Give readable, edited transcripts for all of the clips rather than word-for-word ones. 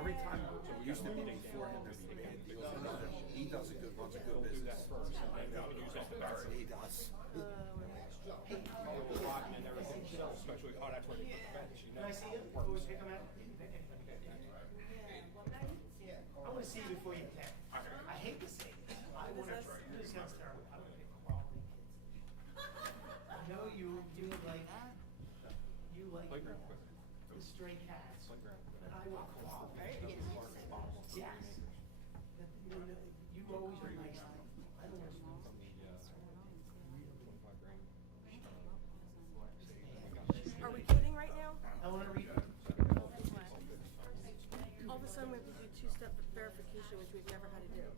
every time, so we used to be before him, there'd be bad deals. He does a good, runs a good business. He does. And everything, especially, oh, that's where they put the bench, you know. Can I see you before we pick them out? I want to see you before you can. I hate to say this. I want to try. This sounds terrible. I want to pick quality kids. I know you like the stray cats, but I want quality. Yes. You always are nice to me. I don't want to. Are we kidding right now? I want to read. All of a sudden we have to do two-step verification, which we've never had to do.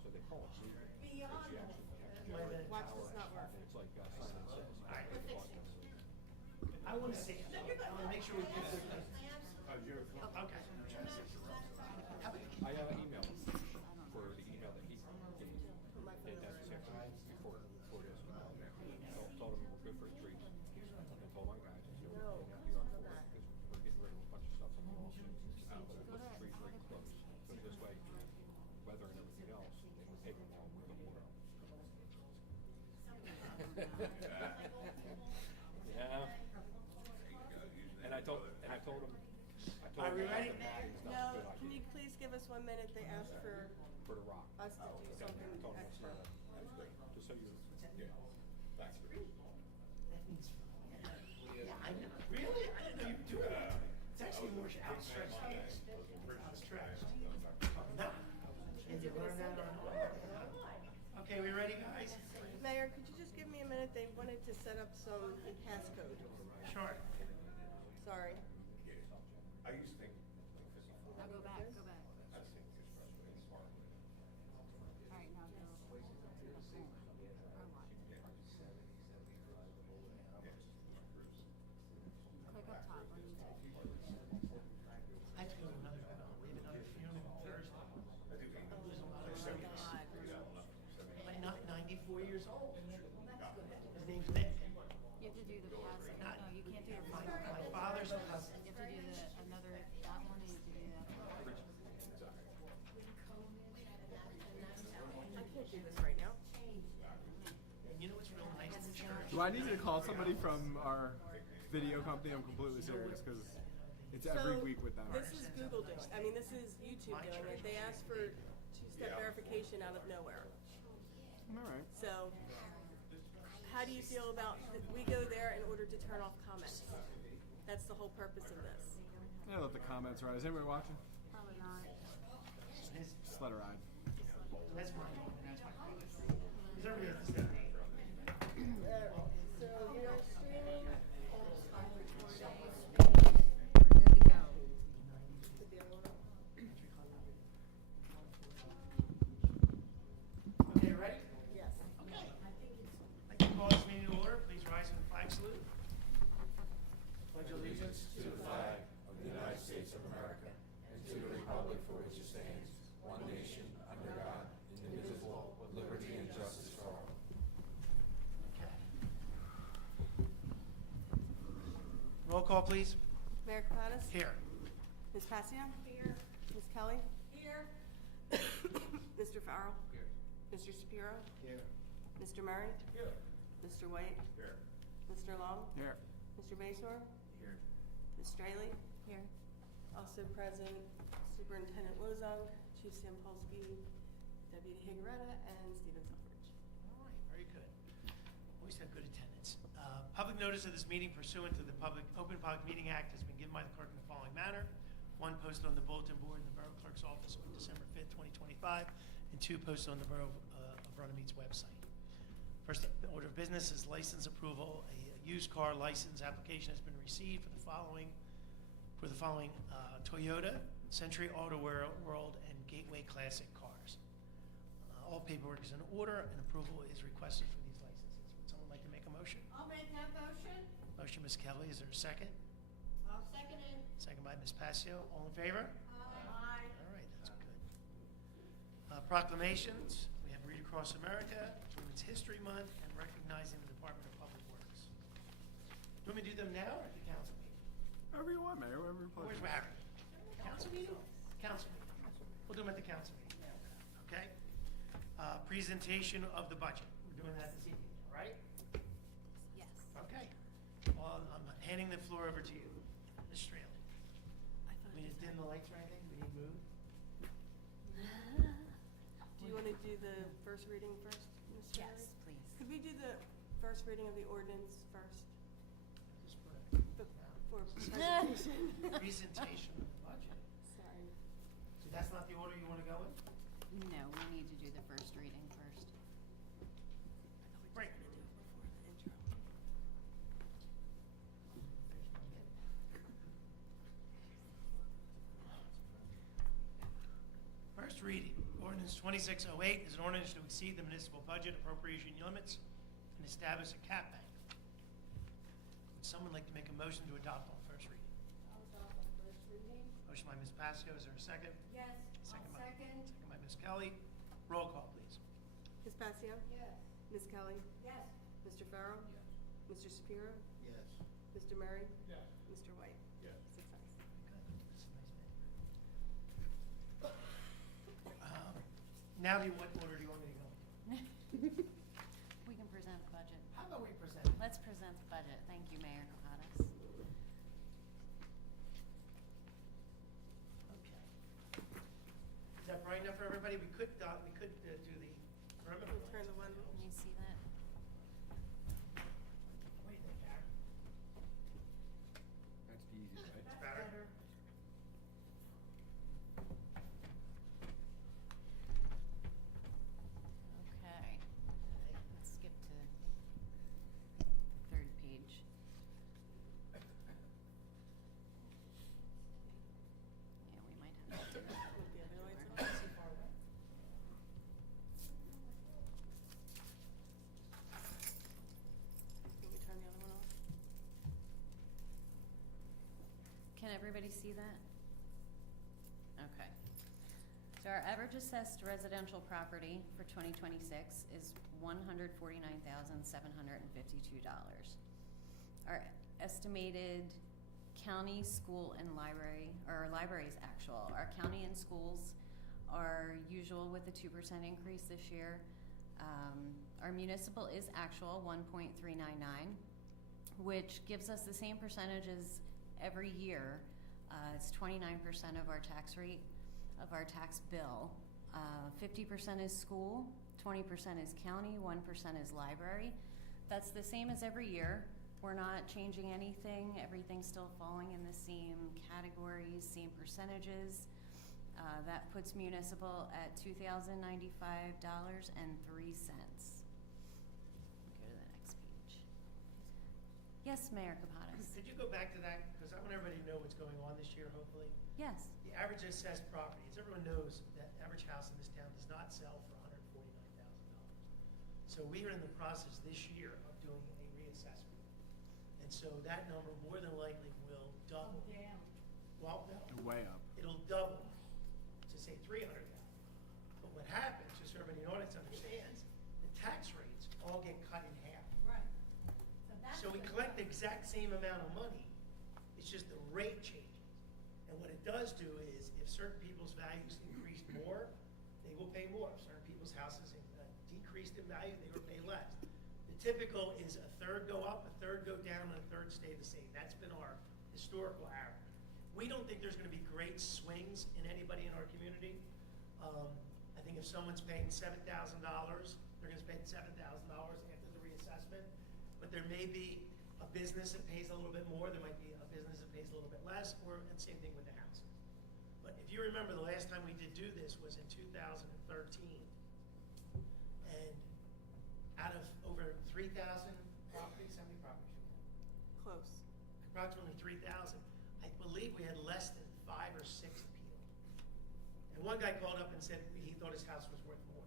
So they call it secret, but you actually have to generate Watch power, this not work. and it's like Simon says. I want to see it. I want to make sure we get good. Okay. I have an email for the email that he did that this afternoon before this. Told him we're good for a treat. And told my guys, so we're going to be on board because we're getting rid of a bunch of stuff on the wall. But it puts the trees very close. So this way, weather and everything else, they can take them all with the water. Yeah. And I told him. Are we ready? No, can you please give us 1 minute? They asked for For the rock. us to do something extra. Just so you. That means. Yeah, I know. Really? I didn't know you could do it. It's actually more outstretched hands. Outstretched. No. Did you learn that on? Okay, we ready, guys? Mayor, could you just give me a minute? They wanted to set up some passcode. Sure. Sorry. I used to think. Now go back, go back. I think this expressway is far. All right, now go. Click up top on YouTube. I have to go to another funeral Thursday. I'm not 94 years old. His name's Nick. You have to do the pass. No, you can't do your My phone. father's cousin. You have to do another, that one, and you have to do that one. I can't do this right now. And you know what's real nice in church? Do I need to call somebody from our video company? I'm completely serious because it's every week with them. This is Google doing it. I mean, this is YouTube doing it. They asked for two-step verification out of nowhere. All right. So, how do you feel about, we go there in order to turn off comments? That's the whole purpose of this. I let the comments rise. Is anybody watching? Probably not. Just let it ride. That's mine. That's my father. Because everybody has the same name. So, you're streaming. We're good to go. Put the other one up. Okay, ready? Yes. Okay. I'd like to call this meeting to order. Please rise for the flag salute. Pledge allegiance to the flag of the United States of America and to the republic for which it stands, one nation, under God, indivisible, with liberty and justice for all. Okay. Roll call, please. Mayor Kapadas? Here. Ms. Passio? Here. Ms. Kelly? Here. Mr. Farrell? Here. Mr. Shapiro? Here. Mr. Murray? Here. Mr. White? Here. Mr. Long? Here. Mr. Basor? Here. Ms. Straley? Here. Also present, Superintendent Lozung, Chief Sampolsky, Deputy Higaretta, and Stephen Selfridge. All right, very good. Always have good attendance. Public notice of this meeting pursuant to the Open Public Meeting Act has been given by the clerk in the following manner. One, posted on the bulletin board in the Borough Clerk's office on December 5th, 2025, and two, posted on the Borough of Runnemede's website. First, the order of business is license approval. A used car license application has been received for the following Toyota, Century Auto World, and Gateway Classic cars. All paperwork is in order, and approval is requested for these licenses. Would someone like to make a motion? I'll make that motion. Motion, Ms. Kelly. Is there a second? I'll second it. Second by Ms. Passio. All in favor? Aye. All right, that's good. Proclamations. We have Read Across America, Women's History Month, and recognizing the Department of Public Works. Do you want me to do them now or at the council meeting? Wherever you want, Mayor. Wherever you Where's pleasure. Larry? Council meeting? Council meeting. We'll do them at the council meeting, okay? Presentation of the budget. We're doing that this evening, all right? Yes. Okay. Well, I'm handing the floor over to you, Ms. Straley. We need to dim the lights or anything? We need to move? Do you want to do the first reading first, Ms. Riley? Yes, please. Could we do the first reading of the ordinance first? Just put For presentation? presentation of the budget. Sorry. So that's not the order you want to go in? No, we need to do the first reading first. Great. First reading, ordinance 2608 is an ordinance to exceed the municipal budget appropriation limits and establish a cap bank. Would someone like to make a motion to adopt on first reading? I'll adopt on first reading. Motion by Ms. Pasco, is there a second? Yes, Second by- I'll second. Second by Ms. Kelly. Roll call, please. Ms. Pasio? Yes. Ms. Kelly? Yes. Mr. Farrell? Mr. Shapiro? Yes. Mr. Murray? Yes. Mr. White? Yes. 6 ayes. Now, what order do you want me to go into? We can present the budget. How about we present? Let's present the budget. Thank you, Mayor Kapadas. Okay. Is that bright enough for everybody? We could do the perimeter. We'll turn the one- Can you see that? What do you think, Karen? That's the easy way. It's better? Okay. Let's skip to third page. Yeah, we might have to do that. Move the other way, Where- so- Too far away? Can we turn the other one off? Can everybody see that? Okay. So our average assessed residential property for 2026 is $149,752. Our estimated county, school, and library, or our library's actual, our county and schools are usual with a 2% increase this year. Our municipal is actual, 1.399, which gives us the same percentages every year. It's 29% of our tax rate, of our tax bill. 50% is school, 20% is county, 1% is library. That's the same as every year. We're not changing anything. Everything's still falling in the same categories, same percentages. That puts municipal at $2,095.03. Go to the next page. Yes, Mayor Kapadas. Could you go back to that? Because I want everybody to know what's going on this year, hopefully. Yes. The average assessed property, as everyone knows, that average house in this town does not sell for $149,000. So we are in the process this year of doing a reassessment. And so that number more than likely will double. Damn. Well, no, Way up. it'll double to say 300,000. But what happens, just so everybody in the audience understands, the tax rates all get cut in half. Right. So that's. So we the- collect the exact same amount of money, it's just the rate changes. And what it does do is, if certain people's values increase more, they will pay more. If certain people's houses decreased in value, they will pay less. The typical is a third go up, a third go down, and a third stay the same. That's been our historical average. We don't think there's gonna be great swings in anybody in our community. I think if someone's paying $7,000, they're gonna spend $7,000 after the reassessment. But there may be a business that pays a little bit more, there might be a business that pays a little bit less, and same thing with the houses. But if you remember, the last time we did do this was in 2013. And out of over 3,000 properties, how many properties you have? Close. Approximately 3,000. I believe we had less than 5 or 6 appeal. And one guy called up and said he thought his house was worth more.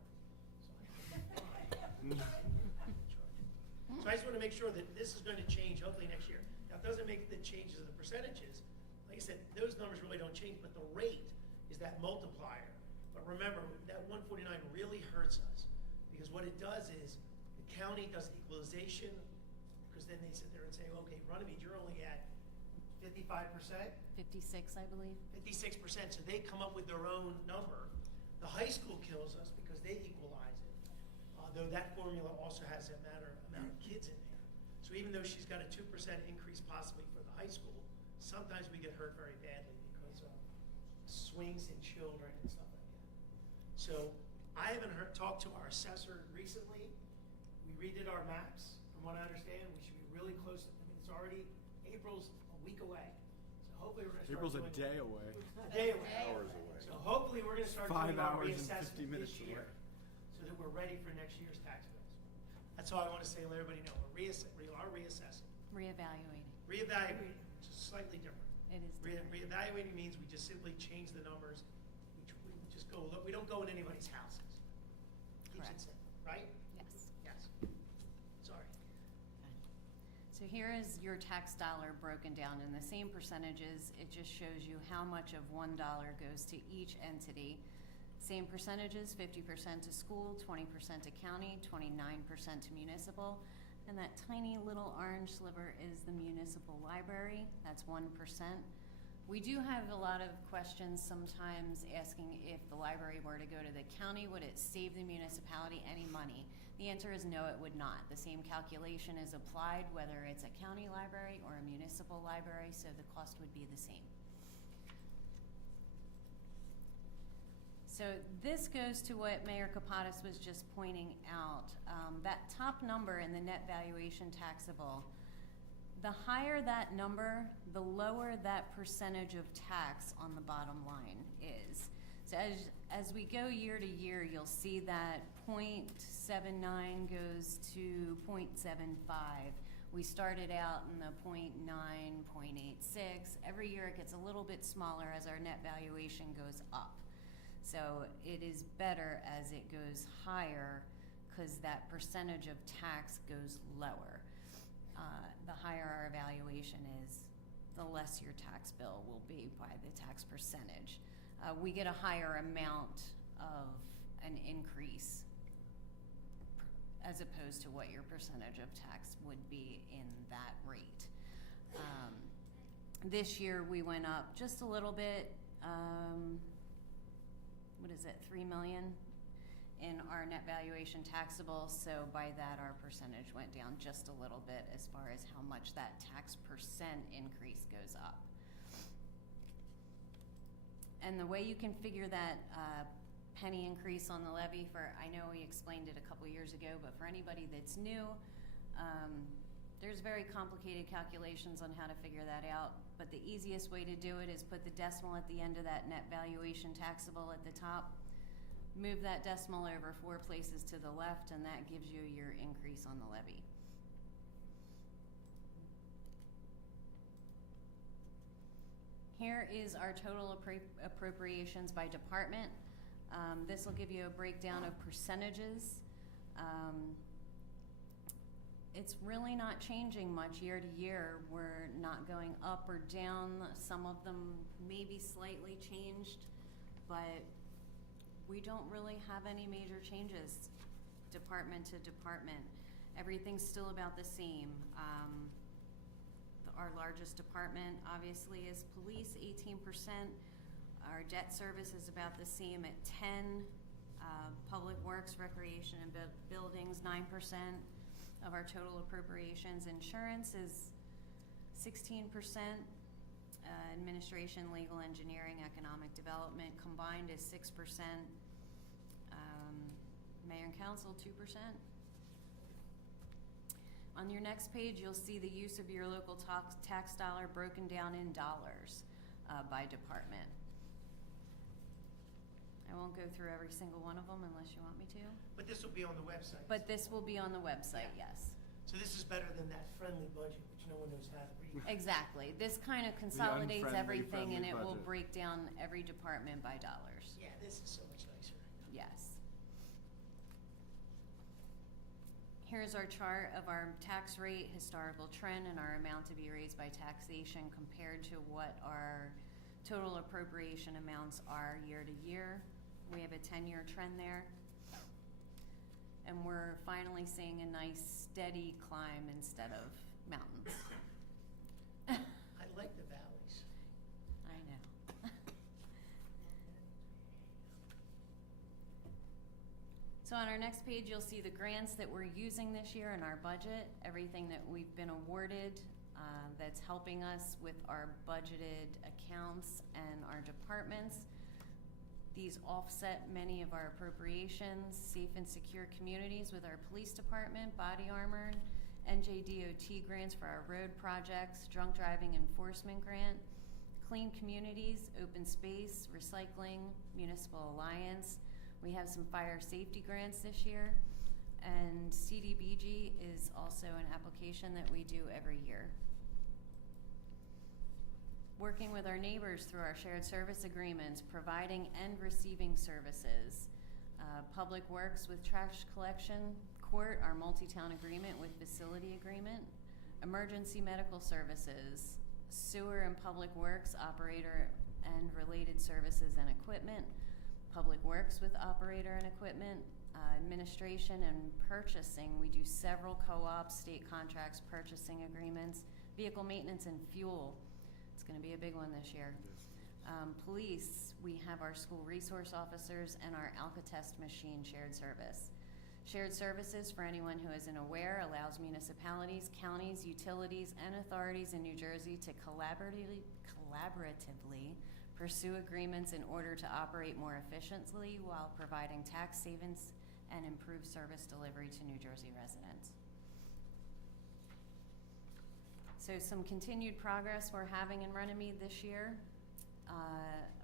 So I just want to make sure that this is going to change hopefully next year. Now, it doesn't make the changes of the percentages. Like I said, those numbers really don't change, but the rate is that multiplier. But remember, that 149 really hurts us, because what it does is the county does equalization, because then they sit there and say, okay, Runnemede, you're only at 55%, 56, I believe. 56%, so they come up with their own number. The high school kills us because they equalize it, though that formula also has a amount of kids in there. So even though she's got a 2% increase possibly for the high school, sometimes we get hurt very badly because of swings in children and stuff like that. So I haven't talked to our assessor recently. We redid our maps, from what I understand. We should be really close. I mean, it's already, April's a week away. So hopefully we're gonna start April's a doing day away. A day away. Hours away. So hopefully we're gonna start 5 doing our hours and reassessment 50 minutes this year, away. so that we're ready for next year's tax bills. That's all I wanna say, let everybody know, we are reassessing. Reevaluating. Reevaluating, which is slightly different. It is different. Reevaluating means we just simply change the numbers. We just go look. We don't go in anybody's houses. Keeps Correct. it simple, right? Yes. Yes. Sorry. So here is your tax dollar broken down in the same percentages. It just shows you how much of $1 goes to each entity. Same percentages, 50% to school, 20% to county, 29% to municipal. And that tiny little orange sliver is the municipal library, that's 1%. We do have a lot of questions sometimes asking if the library were to go to the county, would it save the municipality any money? The answer is no, it would not. The same calculation is applied whether it's a county library or a municipal library, so the cost would be the same. So this goes to what Mayor Kapadas was just pointing out. That top number in the net valuation taxable, the higher that number, the lower that percentage of tax on the bottom line is. So as we go year to year, you'll see that 0.79 goes to 0.75. We started out in the 0.9, 0.86. Every year it gets a little bit smaller as our net valuation goes up. So it is better as it goes higher because that percentage of tax goes lower. The higher our valuation is, the less your tax bill will be by the tax percentage. We get a higher amount of an increase as opposed to what your percentage of tax would be in that rate. This year we went up just a little bit. What is it, 3 million in our net valuation taxable, so by that our percentage went down just a little bit as far as how much that tax percent increase goes up. And the way you can figure that penny increase on the levy for, I know we explained it a couple years ago, but for anybody that's new, there's very complicated calculations on how to figure that out, but the easiest way to do it is put the decimal at the end of that net valuation taxable at the top, move that decimal over 4 places to the left, and that gives you your increase on the levy. Here is our total appropriations by department. This will give you a breakdown of percentages. It's really not changing much year to year. We're not going up or down. Some of them may be slightly changed, but we don't really have any major changes department to department. Everything's still about the same. Our largest department obviously is police, 18%. Our debt service is about the same at 10. Public works, recreation, and buildings, 9% of our total appropriations. Insurance is 16%. Administration, legal, engineering, economic development combined is 6%. Mayor and council, 2%. On your next page, you'll see the use of your local tax dollar broken down in dollars by department. I won't go through every single one of them unless you want me to. But this will be on the website. But this will be on the website, yes. So this is better than that friendly budget, which no one knows how to read. Exactly. This kind of consolidates unfriendly, everything and friendly it will budget. break down every department by dollars. Yeah, this is so much nicer. Yes. Here's our chart of our tax rate, historical trend, and our amount to be raised by taxation compared to what our total appropriation amounts are year to year. We have a 10-year trend there. And we're finally seeing a nice steady climb instead of mountains. I like the valleys. I know. So on our next page, you'll see the grants that we're using this year in our budget, everything that we've been awarded that's helping us with our budgeted accounts and our departments. These offset many of our appropriations, safe and secure communities with our police department, body armor, NJDOT grants for our road projects, drunk driving enforcement grant, clean communities, open space, recycling, municipal alliance. We have some fire safety grants this year, and CDBG is also an application that we do every year. Working with our neighbors through our shared service agreements, providing and receiving services. Public Works with trash collection, court, our multi-town agreement with facility agreement, emergency medical services, sewer and public works, operator and related services and equipment, Public Works with operator and equipment, administration and purchasing. We do several co-ops, state contracts, purchasing agreements, vehicle maintenance and fuel. It's gonna be a big one this year. Police, we have our school resource officers and our Alcatest machine shared service. Shared services, for anyone who isn't aware, allows municipalities, counties, utilities, and authorities in New Jersey to collaboratively pursue agreements in order to operate more efficiently while providing tax savings and improved service delivery to New Jersey residents. So some continued progress we're having in Runnemede this year.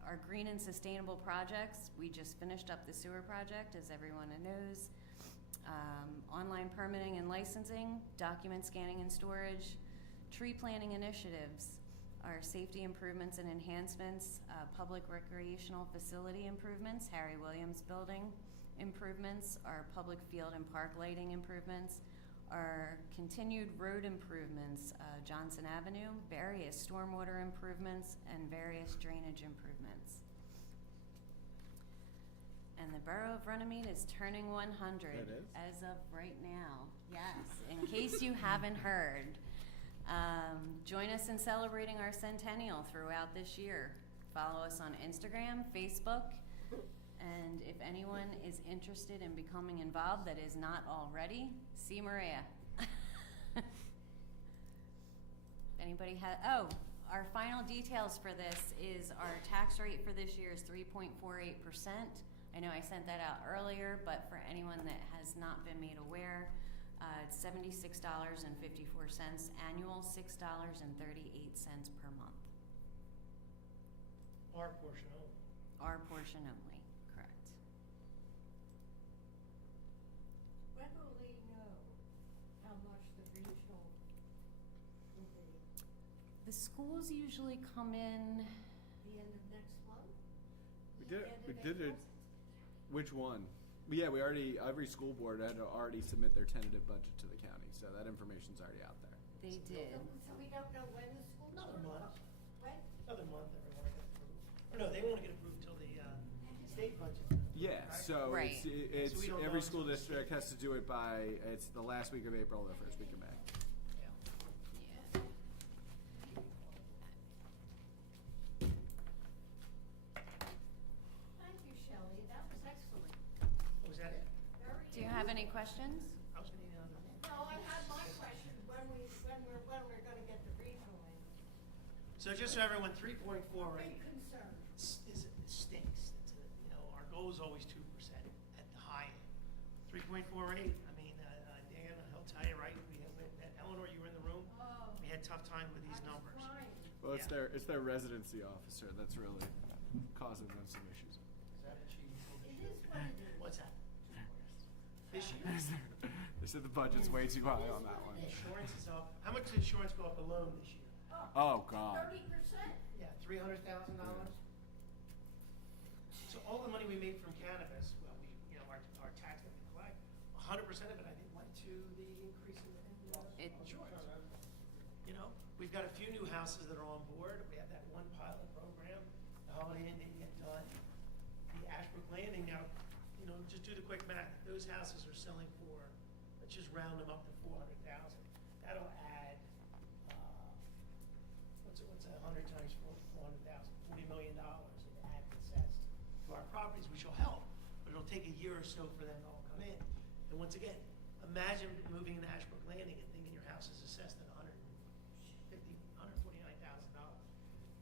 Our green and sustainable projects, we just finished up the sewer project, as everyone knows. Online permitting and licensing, document scanning and storage, tree planting initiatives, our safety improvements and enhancements, public recreational facility improvements, Harry Williams Building improvements, our public field and park lighting improvements, our continued road improvements, Johnson Avenue, various stormwater improvements, and various drainage improvements. And the Borough of Runnemede is turning 100 It is? as of right now. Yes, in case you haven't heard. Join us in celebrating our centennial throughout this year. Follow us on Instagram, Facebook, and if anyone is interested in becoming involved that is not already, see Maria. Anybody our final details for this is our tax rate for this year is 3.48%. I know I sent that out earlier, but for anyone that has not been made aware, it's $76.54 annual, $6.38 per month. Our portion only. Our portion only, correct. When will we know how much the regional will be? The schools usually come in, The end of next month? We did End of we did April? it. Which one? Yeah, we already, every school board had to already submit their tentative budget to the county, so that information's already out there. they did. So we don't know when the school. Another month. When? Another month, everyone will get approved. Or no, they won't get approved until the state budget. Yeah, Right? so Right. it's So we don't every know school until the district state- has to do it by, it's the last week of April or the first week of May. Yeah. Yeah. Thank you, Shelley, that was excellent. Was that it? Very Do you have any questions? I was gonna another. No, I had my question, when we're gonna get the regional in. So just so everyone, 3.48 Big concern. it stinks. It's our goal is always 2% at the high end. 3.48. I mean, Dan, he'll tell you, right? Eleanor, you were in the room. Oh. We had tough time with these I was numbers. crying. Well, it's Yeah. their residency officer that's really causing them some issues. Is that what she told It you? is what it is. What's that? This year. They said the budget's way too high on that one. Insurance is up. How much did insurance go up alone this year? Oh, God. 30%. Yeah, $300,000. So all the money we make from cannabis, well, our tax that we collect, 100% of it, I think, went to the increase in It- insurance. We've got a few new houses that are on board. We have that one pilot program. The Holiday Inn didn't get done. The Ashbrook Landing now, just do the quick math. Those houses are selling for, let's just round them up to 400,000. That'll add, what's 100 times 400,000? $40 million in ag assessed to our properties, which will help, but it'll take a year or so for them to all come in. And once again, imagine moving into Ashbrook Landing and thinking your house is assessed at $149,000.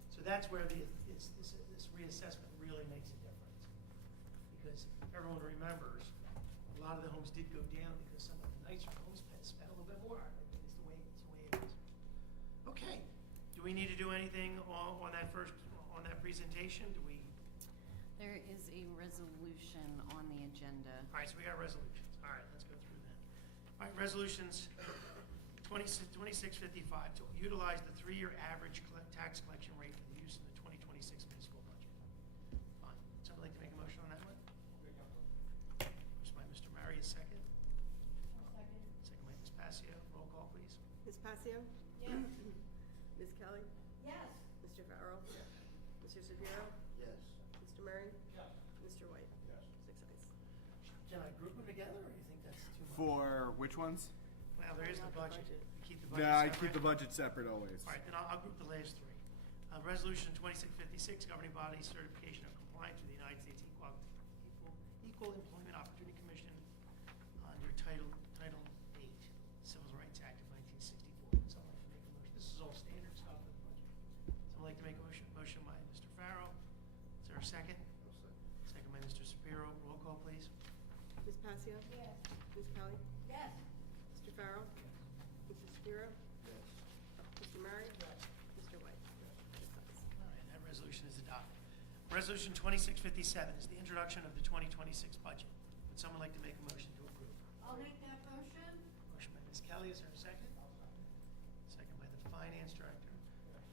So that's where this reassessment really makes a difference. Because everyone remembers, a lot of the homes did go down because some of the nicer homes spent a little bit more. I mean, it's the way it is. Okay, do we need to do anything on that presentation? Do we? There is a resolution on the agenda. All right, so we got resolutions. All right, let's go through that. All right, resolutions 2655 to utilize the 3-year average tax collection rate for the use of the 2026 municipal budget. Fine. Someone like to make a motion on that one? Motion by Mr. Murray, a second. I'll second. Second by Ms. Passio. Roll call, please. Ms. Passio? Yes. Ms. Kelly? Yes. Mr. Farrell? Mr. Shapiro? Yes. Mr. Murray? Yes. Mr. White? Yes. 6 ayes. Can I group them together, or do you think that's too much? For which ones? Well, there is the Not the budget. budget. We keep the budget Yeah, I separate. keep the budget separate always. All right, then I'll group the last three. Resolution 2656, governing body certification of compliance with the United States Equal Employment Opportunity Commission under Title 8, Civil Rights Act of 1964. Someone like to make a motion. This is all standard stuff in the budget. Someone like to make a motion? Motion by Mr. Farrell. Is there a second? Second by Mr. Shapiro. Roll call, please. Ms. Passio? Yes. Ms. Kelly? Yes. Mr. Farrell? Mr. Shapiro? Yes. Mr. Murray? Mr. White? 6 ayes. All right, that resolution is adopted. Resolution 2657 is the introduction of the 2026 budget. Would someone like to make a motion to approve? I'll make that motion. Motion by Ms. Kelly, is there a second? Second by the Finance Director, Mr. Murray.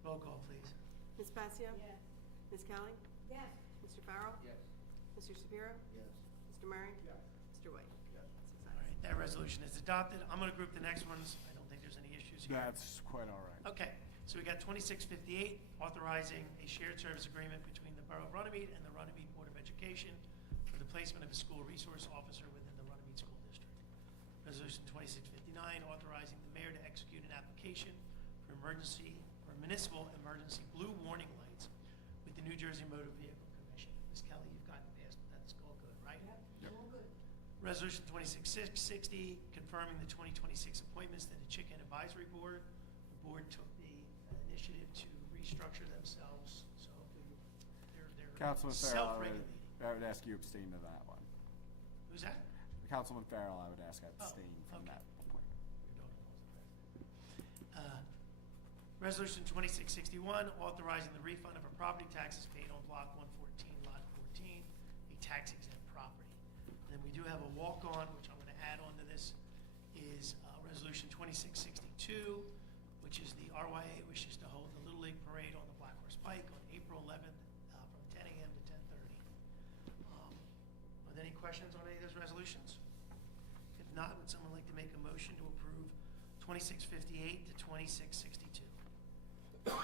Roll call, please. Ms. Passio? Yes. Ms. Kelly? Yes. Mr. Farrell? Yes. Mr. Shapiro? Yes. Mr. Murray? Yes. Mr. White? Yes. 6 All ayes. right, that resolution is adopted. I'm going to group the next ones. I don't think there's any issues here. That's quite all right. Okay, so we got 2658, authorizing a shared service agreement between the Borough of Runnemede and the Runnemede Board of Education for the placement of a school resource officer within the Runnemede School District. Resolution 2659, authorizing the mayor to execute an application for municipal emergency blue warning lights with the New Jersey Motor Vehicle Commission. Ms. Kelly, you've gotten past, that's all good, right? Yep. All good. Resolution 2660, confirming the 2026 appointments to the Chicken Advisory Board. The board took the initiative to restructure themselves, so they're Councilman Farrell, self-regulating. I would ask you abstain to that one. Who's that? Councilman Farrell, I would ask abstain from okay. that point. Your daughter wasn't present. Resolution 2661, authorizing the refund of a property taxes paid on Block 114, Lot 14, a tax exempt property. And then we do have a walk-on, which I'm going to add on to this, is Resolution 2662, which is the RYA wishes to hold the Little League Parade on the Black Horse Pike on April 11th from 10 a.m. to 10:30. Are there any questions on any of those resolutions? If not, would someone like to make a motion to approve 2658 to 2662? I'll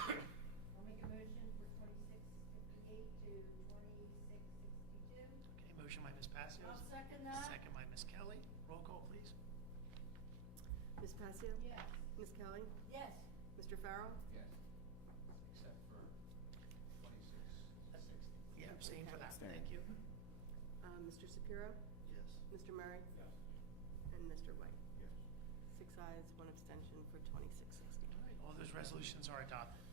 make a motion for 2658 to 2662. Okay, motion by Ms. Passio. I'll second that. Second by Ms. Kelly. Roll call, please. Ms. Passio? Yes. Ms. Kelly? Yes. Mr. Farrell? Yes. Except for 2660. Yeah, abstain for that. Abstain. Thank you. Mr. Shapiro? Yes. Mr. Murray? Yes. And Mr. White? Yes. 6 ayes, 1 abstention for 2660. All right, all those resolutions are adopted.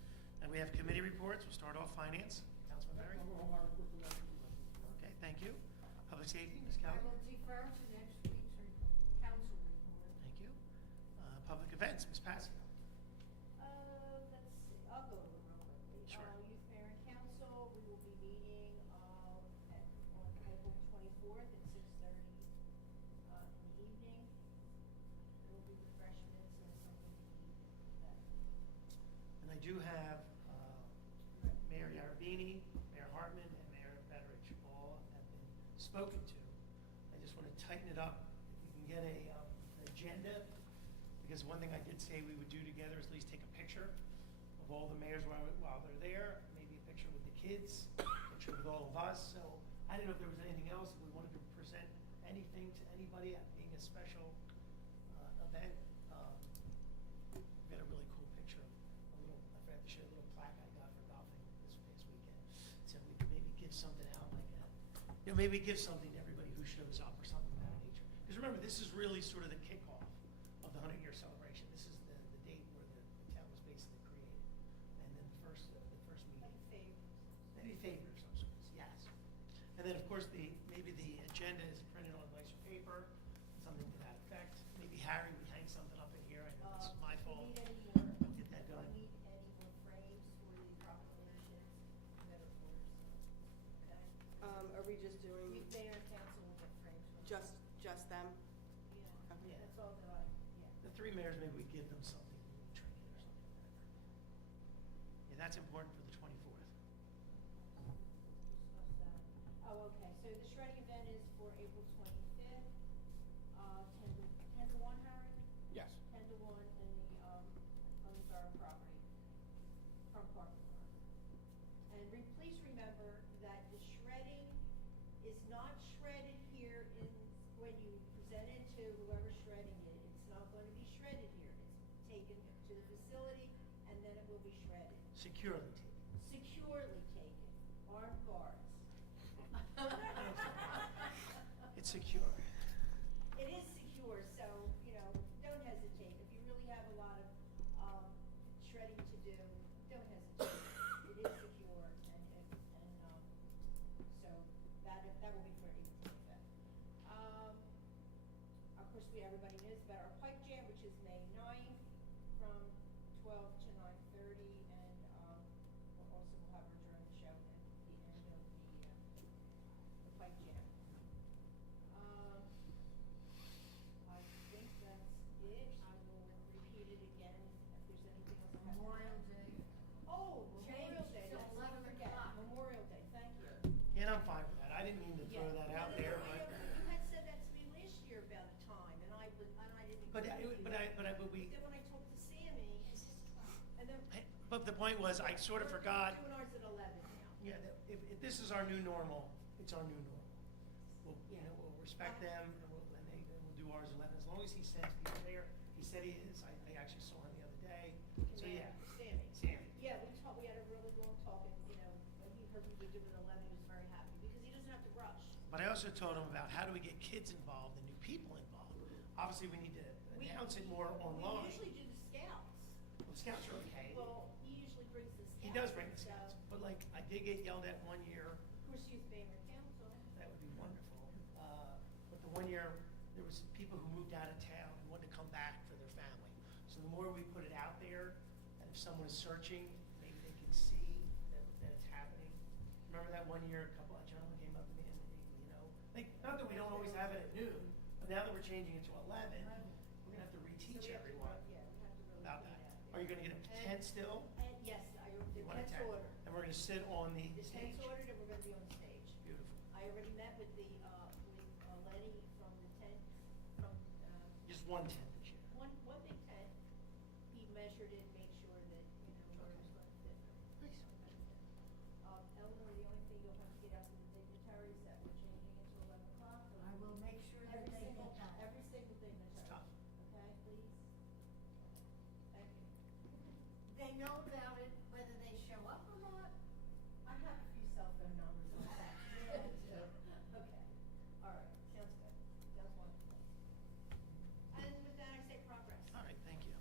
And we have committee reports. We'll start off finance. Councilman Barry? Okay, thank you. Public safety, Ms. I Kelly? will defer to next week's council report. Thank you. Public events, Ms. Passio? Let's see, I'll go over real quickly. Sure. Youth Parent Council, we will be meeting, on April 24th at 6:30, in the evening. There will be refreshments and something to eat that evening. And I do have Mayor Yarabini, Mayor Hartman, and Mayor Betteridge all have been spoken to. I just want to tighten it up. If we can get an agenda, because one thing I did say we would do together is at least take a picture of all the mayors while they're there, maybe a picture with the kids, a picture with all of us. So I didn't know if there was anything else, if we wanted to present anything to anybody at being a special event. We've got a really cool picture of maybe give something to everybody who shows up or something of that nature. Because remember, this is really sort of the kickoff of the 100-year celebration. This is the date where the town was basically created. And then the first meeting. Maybe favors of sorts, yes. And then, of course, maybe the agenda is printed on nicer paper, something to that effect. Maybe Harry would hang something up in here. I know it's my fault. Do you need any more? Get that Do done. I need any more frames for the proclamations, metaphors? Okay. Are we just doing Mayor and council will get frames from. just them? Yeah, Yeah. that's all that I, yeah. The 3 mayors, maybe we give them something, maybe training or something like that. Yeah, that's important for the 24th. Discuss that. Oh, okay, so the shredding event is for April 25th, 10 to 1, Harry? Yes. 10 to 1 in the, on the borough property, from Park Farm. And please remember that the shredding is not shredded here when you present it to whoever's shredding it. It's not going to be shredded here. It's taken to the facility, and then it will be shredded. Securely taken. Securely taken, armed guards. It's secure. It is secure, so, don't hesitate. If you really have a lot of shredding to do, don't hesitate. It is secure, so that will be for April 25th. Of course, everybody knows about our pipe jam, which is May 9th from 12 to 9:30, and we'll also have our during the show at the end of the pipe jam. I think that's it. I will repeat it again if there's anything else I have. Memorial Day. Oh, Memorial Changed Day, till let's not 11 forget, o'clock. Memorial Day, thank you. And I'm fine with that. I didn't mean to throw that out there, No, but. you had said that to me last year about a time, and I didn't. But agree with you. but we. Then when I talked to Sammy, and then. But the point was, I sort of we're forgot. Doing ours at 11 now. Yeah, if this is our new normal, it's our new normal. We'll respect them, and we'll do ours 11, as long as he sends people there. He said he is. I actually saw him the other day. So, yeah. Sammy. Sammy. Yeah, we had a really long talk, and, when he heard we were doing 11, he was very happy, because he doesn't have to rush. But I also told him about how do we get kids involved and new people involved. Obviously, we need to announce it more online. We usually do the scouts. Well, scouts are okay. Well, he usually brings the scouts. He does bring the so- scouts, but like, I did get yelled at one year. Of course, youth mayor and council. That would be wonderful. But the one year, there was people who moved out of town and wanted to come back for their family. So the more we put it out there, and if someone is searching, maybe they can see that it's happening. Remember that one year, a couple of gentlemen came up to me and, not that we don't always have it at noon, but now that we're changing it to 11, we're gonna have to reteach everyone Yeah, we have to really. about put that. it out Are you there. gonna get a tent still? And yes, the You want a tent's tent? ordered. And we're gonna sit on the The stage. tent's ordered, and we're gonna be on the stage. Beautiful. I already met with Lenny from the tent, from, Just one tent this year. one big tent. He measured it, made sure that, where it was going to fit. Nice. Eleanor, the only thing you'll have to get out to the dignitaries that we're changing it to 11 o'clock. I will make sure that they get that. Every single dignitary. It's tough. Okay, please? Thank you. They know about it, whether they show up or not. I have a few cell phone numbers on that. Okay, all right, sounds good. Sounds wonderful. And with that, I say progress. All right, thank you.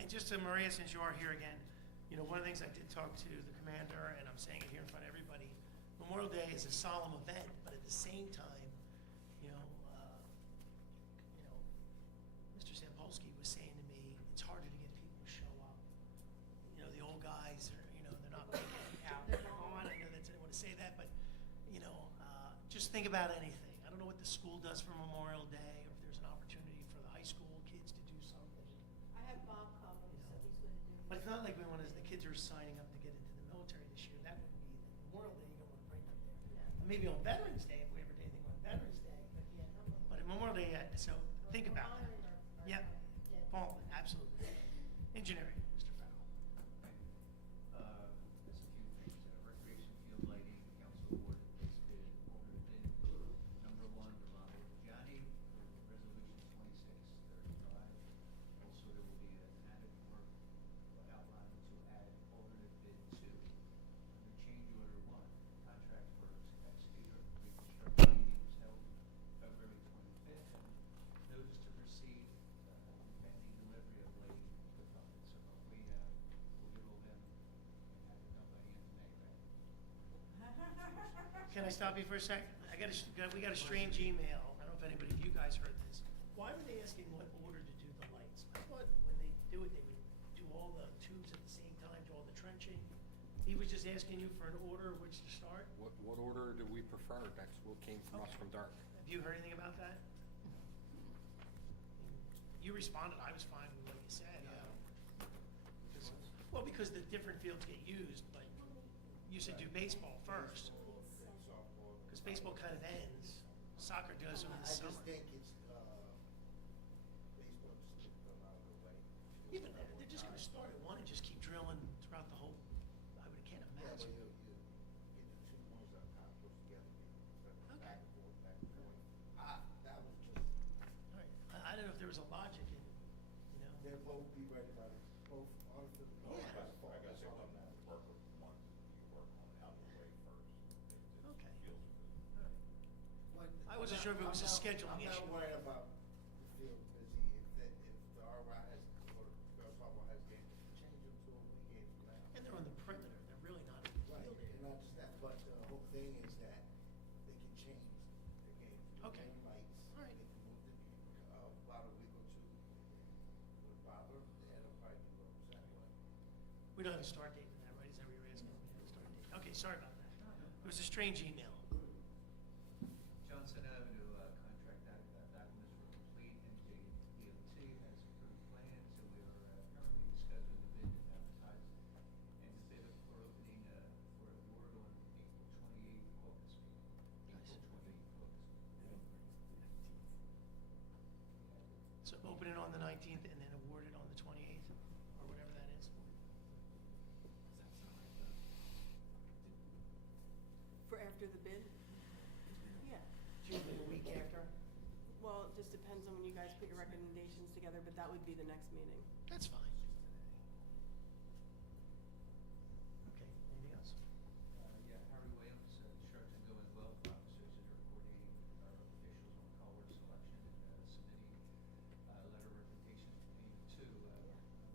And just to Maria, since you are here again, one of the things I did talk to the commander, and I'm saying it here in front of everybody, Memorial Day is a solemn event, but at the same time, Mr. Sampolsky was saying to me, it's harder to get people to show up. The old guys are, they're not making it out on. I know that's, I want to say that, but, just think about anything. I don't know what the school does for Memorial Day, or if there's an opportunity for the high school kids to do something. I have Bob coming, so he's gonna do. But it's not like the kids are signing up to get into the military this year. That wouldn't be Memorial Day. You don't want to bring them there. No. Maybe on Veterans Day, if we ever did anything on Veterans Day. But at Memorial Day, so think about that. Yep. Fallen, absolutely. Engineering, Mr. Farrell. Just a few things. Recreation field lighting, the council awarded this bid, ordered bid number 1, Rolando Gianni, for resolution 2635. Also, there will be an added work outlined to add alternate bid 2. Under change order 1, contract for excavator Can I stop you for a second? We got a strange email. I don't know if anybody of you guys heard this. Why were they asking what order to do the lights? I thought when they do it, they would do all the tubes at the same time, do all the trenching. He was just asking you for an order which to start? What order do we prefer? That's what came from us from Dark. Have you heard anything about that? You responded, I was fine with what you said. Because the different fields get used, but you said do baseball first. Because baseball kind of ends. Soccer does them in the summer. I just think it's, baseball just gonna go out of the way. Even they're just gonna start at one and just keep drilling throughout the whole, can't Yeah, but imagine. you get the two ones that kind of close together, back and forth, back and forth. That was just, All right, I don't know if there was a logic in, they'll both be ready by the, both on the. Yeah. I guess they've done that, work with one, you work on it out of the way first. Okay. Feels good. All right. I wasn't sure if it was a scheduling issue. I'm not worried about the field busy, if the RY has, or girls softball has games, change them to a week game from now. And they're on the perimeter, they're really not in the Right, field and area. not just that, but the whole thing is that they can change the games. Okay. Lights, All right. they can move about a week or two. Would bother, it'll probably be what was that way. We don't have a start date for that, right? Is that what you're asking? We have a start date. Okay, sorry about that. It was a strange email. Johnson Avenue, contract documents were complete, and DOT has approved plans, so we are currently scheduling the bid and advertised, and the bid for opening, for award on April 28th, Caucus meeting. Nice. April 28th, Caucus meeting. So open it on the 19th and then award it on the 28th, or whatever that is. For after the bid? Yeah. Usually a week after. Well, it just depends on when you guys put your recommendations together, but that would be the next meeting. That's fine. Okay, anything else? Yeah, Harry Williams, instruction going well, officers that are coordinating with our officials on color selection and submitting letter recommendations between the two.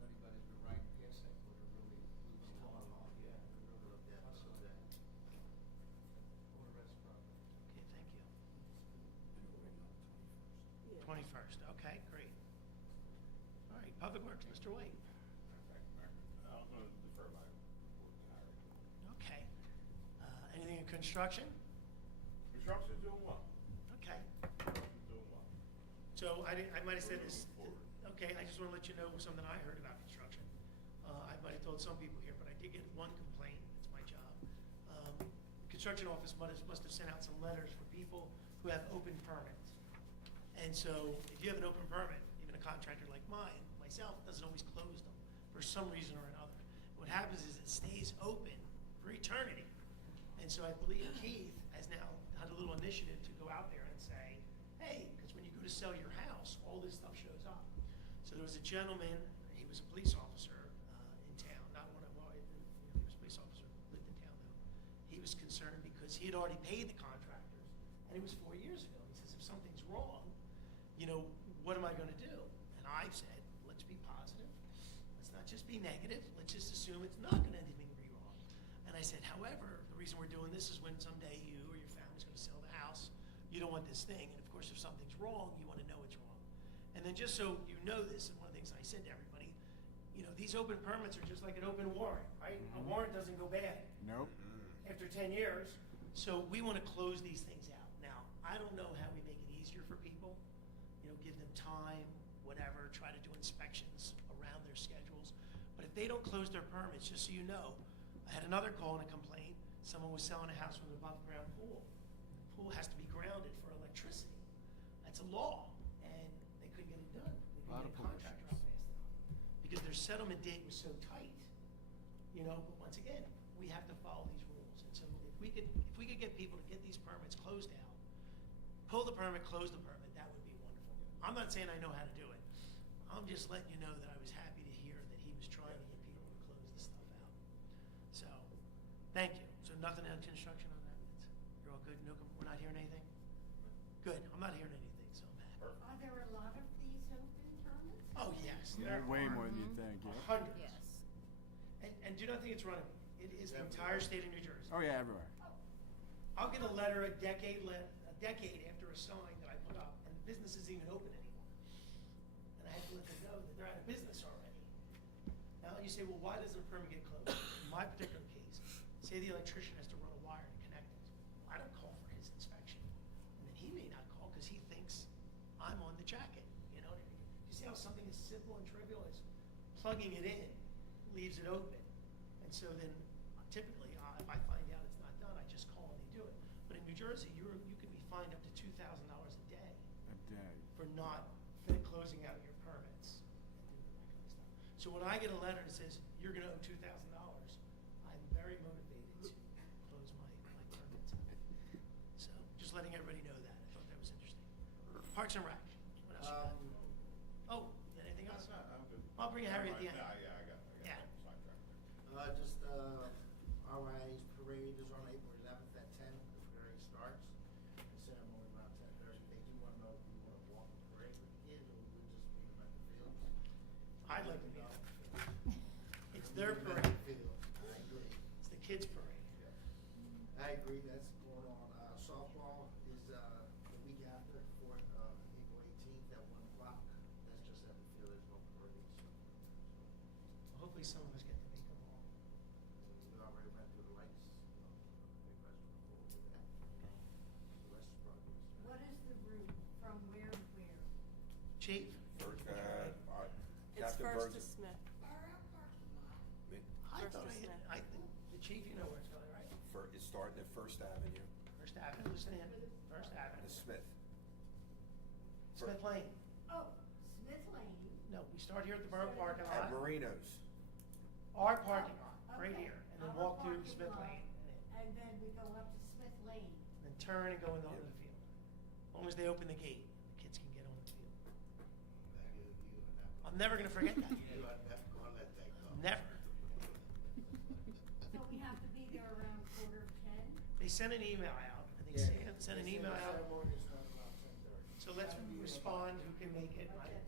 Everybody's been riding past that, but they're really moving along. Yeah, they're really up there. I saw that. All the rest problem. Okay, thank you. Yeah. 21st, okay, great. All right, Public Works, Mr. White. I'm gonna defer my report to Harry. Okay. Anything in construction? Construction's doing well. Okay. Construction's doing well. So I might have said this, Moving forward. okay, I just want to let you know something I heard about construction. I might have told some people here, but I did get one complaint, it's my job. Construction office must have sent out some letters for people who have open permits. And so if you have an open permit, even a contractor like mine, myself, doesn't always close them for some reason or another. What happens is it stays open for eternity. And so I believe Keith has now had a little initiative to go out there and say, hey, because when you go to sell your house, all this stuff shows up. So there was a gentleman, he was a police officer in town, not one of, well, he was a police officer, lived in town though. He was concerned because he had already paid the contractors, and it was 4 years ago. He says, if something's wrong, what am I gonna do? And I said, let's be positive. Let's not just be negative. Let's just assume it's not gonna anything be wrong. And I said, however, the reason we're doing this is when someday you or your family's gonna sell the house, you don't want this thing. And of course, if something's wrong, you wanna know it's wrong. And then just so you know this, and one of the things I said to everybody, these open permits are just like an open warrant, right? A warrant doesn't go bad Nope. after 10 years. So we want to close these things out. Now, I don't know how we make it easier for people, give them time, whatever, try to do inspections around their schedules. But if they don't close their permits, just so you know, I had another call and a complaint. Someone was selling a house with an above ground pool. The pool has to be grounded for electricity. That's a law, and they couldn't get it done. They Lot couldn't of get a contractor out fast enough because their settlement date was so tight. But once again, we have to follow these rules. And so if we could get people to get these permits closed out, pull the permit, close the permit, that would be wonderful. I'm not saying I know how to do it. I'm just letting you know that I was happy to hear that he was trying to get people to close this stuff out. So, thank you. So nothing on construction on that? You're all good? We're not hearing anything? Good. I'm not hearing anything, so I'm happy. Are there a lot of these open permits? Oh, yes. Yeah, there way are more than you think. Yeah. hundreds. Yes. And do not think it's Runnemede. It is the entire state of New Jersey. Oh yeah, everywhere. I'll get a letter a decade after a sign that I put up, and the business isn't even open anymore. And I had to let them know that they're out of business already. Now you say, well, why doesn't a permit get closed? In my particular case, say the electrician has to run a wire to connect it. I don't call for his inspection. And then he may not call because he thinks I'm on the jacket. You know what I mean? You see how something as simple and trivial as plugging it in leaves it open. And so then typically, if I find out it's not done, I just call and they do it. But in New Jersey, you can be fined up to $2,000 a day A day. for not closing out your permits and doing that kind of stuff. So when I get a letter that says you're going to owe $2,000, I'm very motivated to close my permits out. So just letting everybody know that. I thought that was interesting. Parks and Rec. What else you got? Oh, anything else? No, I'm good. I'll bring Harry at the end. Yeah, I got Yeah. sidetracked. Just, RIA's parade is on April 11th at 10, the parade starts. The ceremony around 10:30. They do want to know if we want to walk the parade with the kids or we'll just meet them at the fields. I'd like to meet them. It's Meet their 'em at parade. the field. I agree. It's the kids' parade. I agree, that's going on. Softball is, the week after, April 18th at 1 o'clock. That's just at the field, there's no parade, so. Well, hopefully some of us get to make them all. We already went through the lights, you guys look forward to that. The rest is probably. What is the route from where to where? Chief? It's Captain First Burns. to Smith. Borough parking lot. I First thought to Smith. I think the chief, you know where it's going, right? It's starting at First Avenue, First Avenue, listen in. First Avenue. the Smith. Smith Lane. Oh, Smith Lane. No, we start here at the Borough parking At lot. Marinos. Our parking lot, right Okay. here, and then Our walk through parking Smith lot. Lane, And then we go up to Smith Lane. and then turn and go into the field. As long as they open the gate, the kids can get on the field. I'm never gonna forget that. You are never gonna let that go. Never. So we have to be there around 9:45. They sent an email out. I think Yeah. Sam sent an email out. Ceremony starts around 10:30. So let's respond who can make it, right? A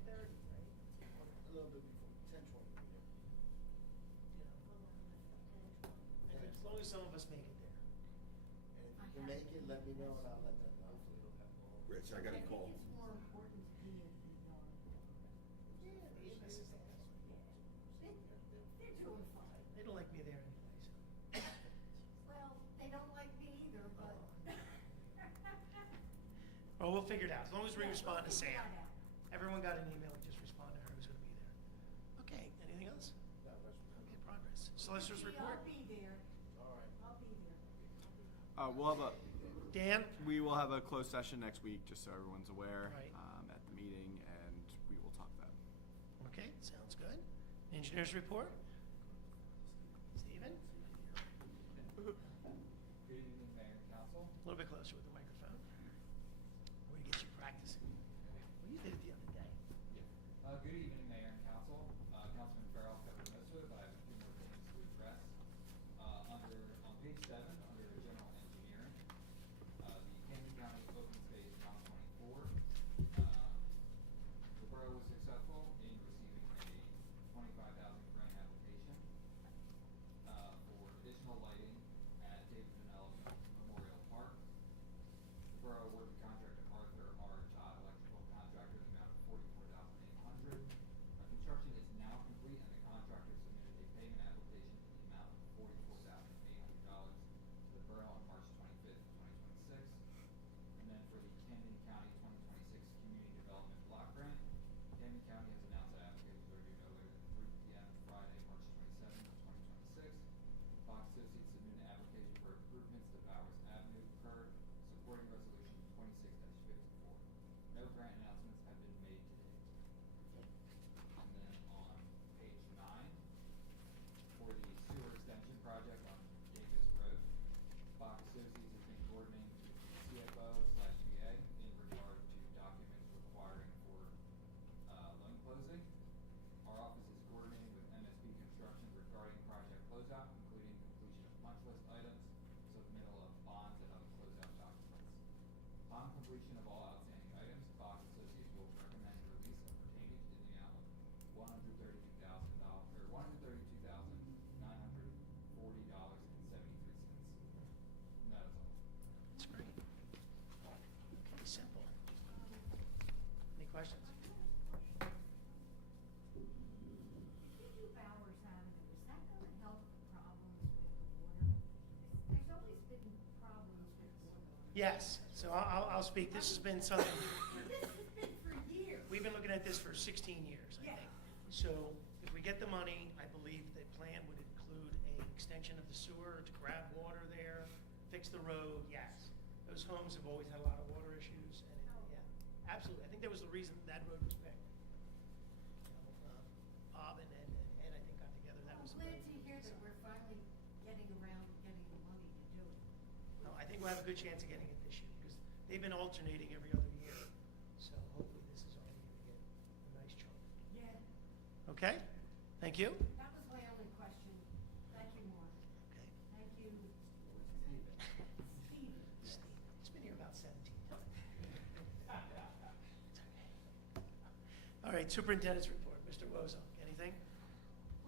little bit before, 10:20. As long as some of us make it there. And if you can make it, let me know and I'll let them know. Hopefully it'll happen. Rich, I got a call. It's more important to be at the yard. They're doing fine. They don't like me there anyway, so. Well, they don't like me either, but. Well, we'll figure it out. As long as we Yeah, respond to we'll figure Sam. that out. Everyone got an email, just respond to her who's gonna be there. Okay, anything else? No, that's. Okay, progress. Solicitor's See, report? I'll be there. All right. I'll be there. We'll have Dan? we will have a closed session next week, just so everyone's aware, Right. at the meeting, and we will talk about it. Okay, sounds good. Engineers report? Stephen? Good evening, Mayor and Council. A little bit closer with the microphone. We're gonna get you practicing. Well, you did it the other day. Good evening, Mayor and Council. Councilman Farrell covered most of it, but I have a few more things to address. On page 7, under general engineering, the Camden County Open Space Round 24, the borough was successful in receiving a $25,000 grant application for additional lighting at David Vanella Memorial Park. The borough awarded contract to Arthur R. Todd Electrical Contractor in the amount of $44,800. Construction is now complete and the contractor submitted a payment application in the amount of $44,800 to the borough on March 25th, 2026. And then for the Camden County 2026 Community Development Block Grant, Camden County has announced that applications are due no later than 3 p.m. Friday, March 27th, 2026. Fox Associates submitted an application for improvements to Bowers Avenue curb, supporting resolution 26-54. No grant announcements have been made to date. And then on page 9, for the sewer extension project on Davis Road, Fox Associates has been coordinating with the CFO/VA in regard to documents requiring for loan closing. Our office is coordinating with MSP Construction regarding project closeout, including completion of punch list items, submittal of bonds and other closeout documents. Upon completion of all outstanding items, Fox Associates will recommend release of retainage in the amount of $132,940.73. And that is all. Questions? If you do Bowers Avenue, is that gonna help the problems with the water? There's always been problems with water. Yes, so I'll speak. This has been something, This has been for years. we've been looking at this for 16 years, I Yeah. think. So if we get the money, I believe the plan would include an extension of the sewer to grab water there, fix the road, yes. Those homes have always had a lot of water issues, and yeah, absolutely. I think that was the reason that road was picked. You know, Bob and Ed, I think, got together. That I'm was glad to hear that we're finally getting around to getting the money to do it. No, I think we'll have a good chance of getting it this year, because they've been alternating every other year. So hopefully this is our year to get a nice chunk. Yeah. Okay? Thank you. That was my only question. Thank you, Mark. Okay. Thank you. Steve. Steve, it's been here about 17 times. It's okay. All right, superintendent's report. Mr. Wozok, anything?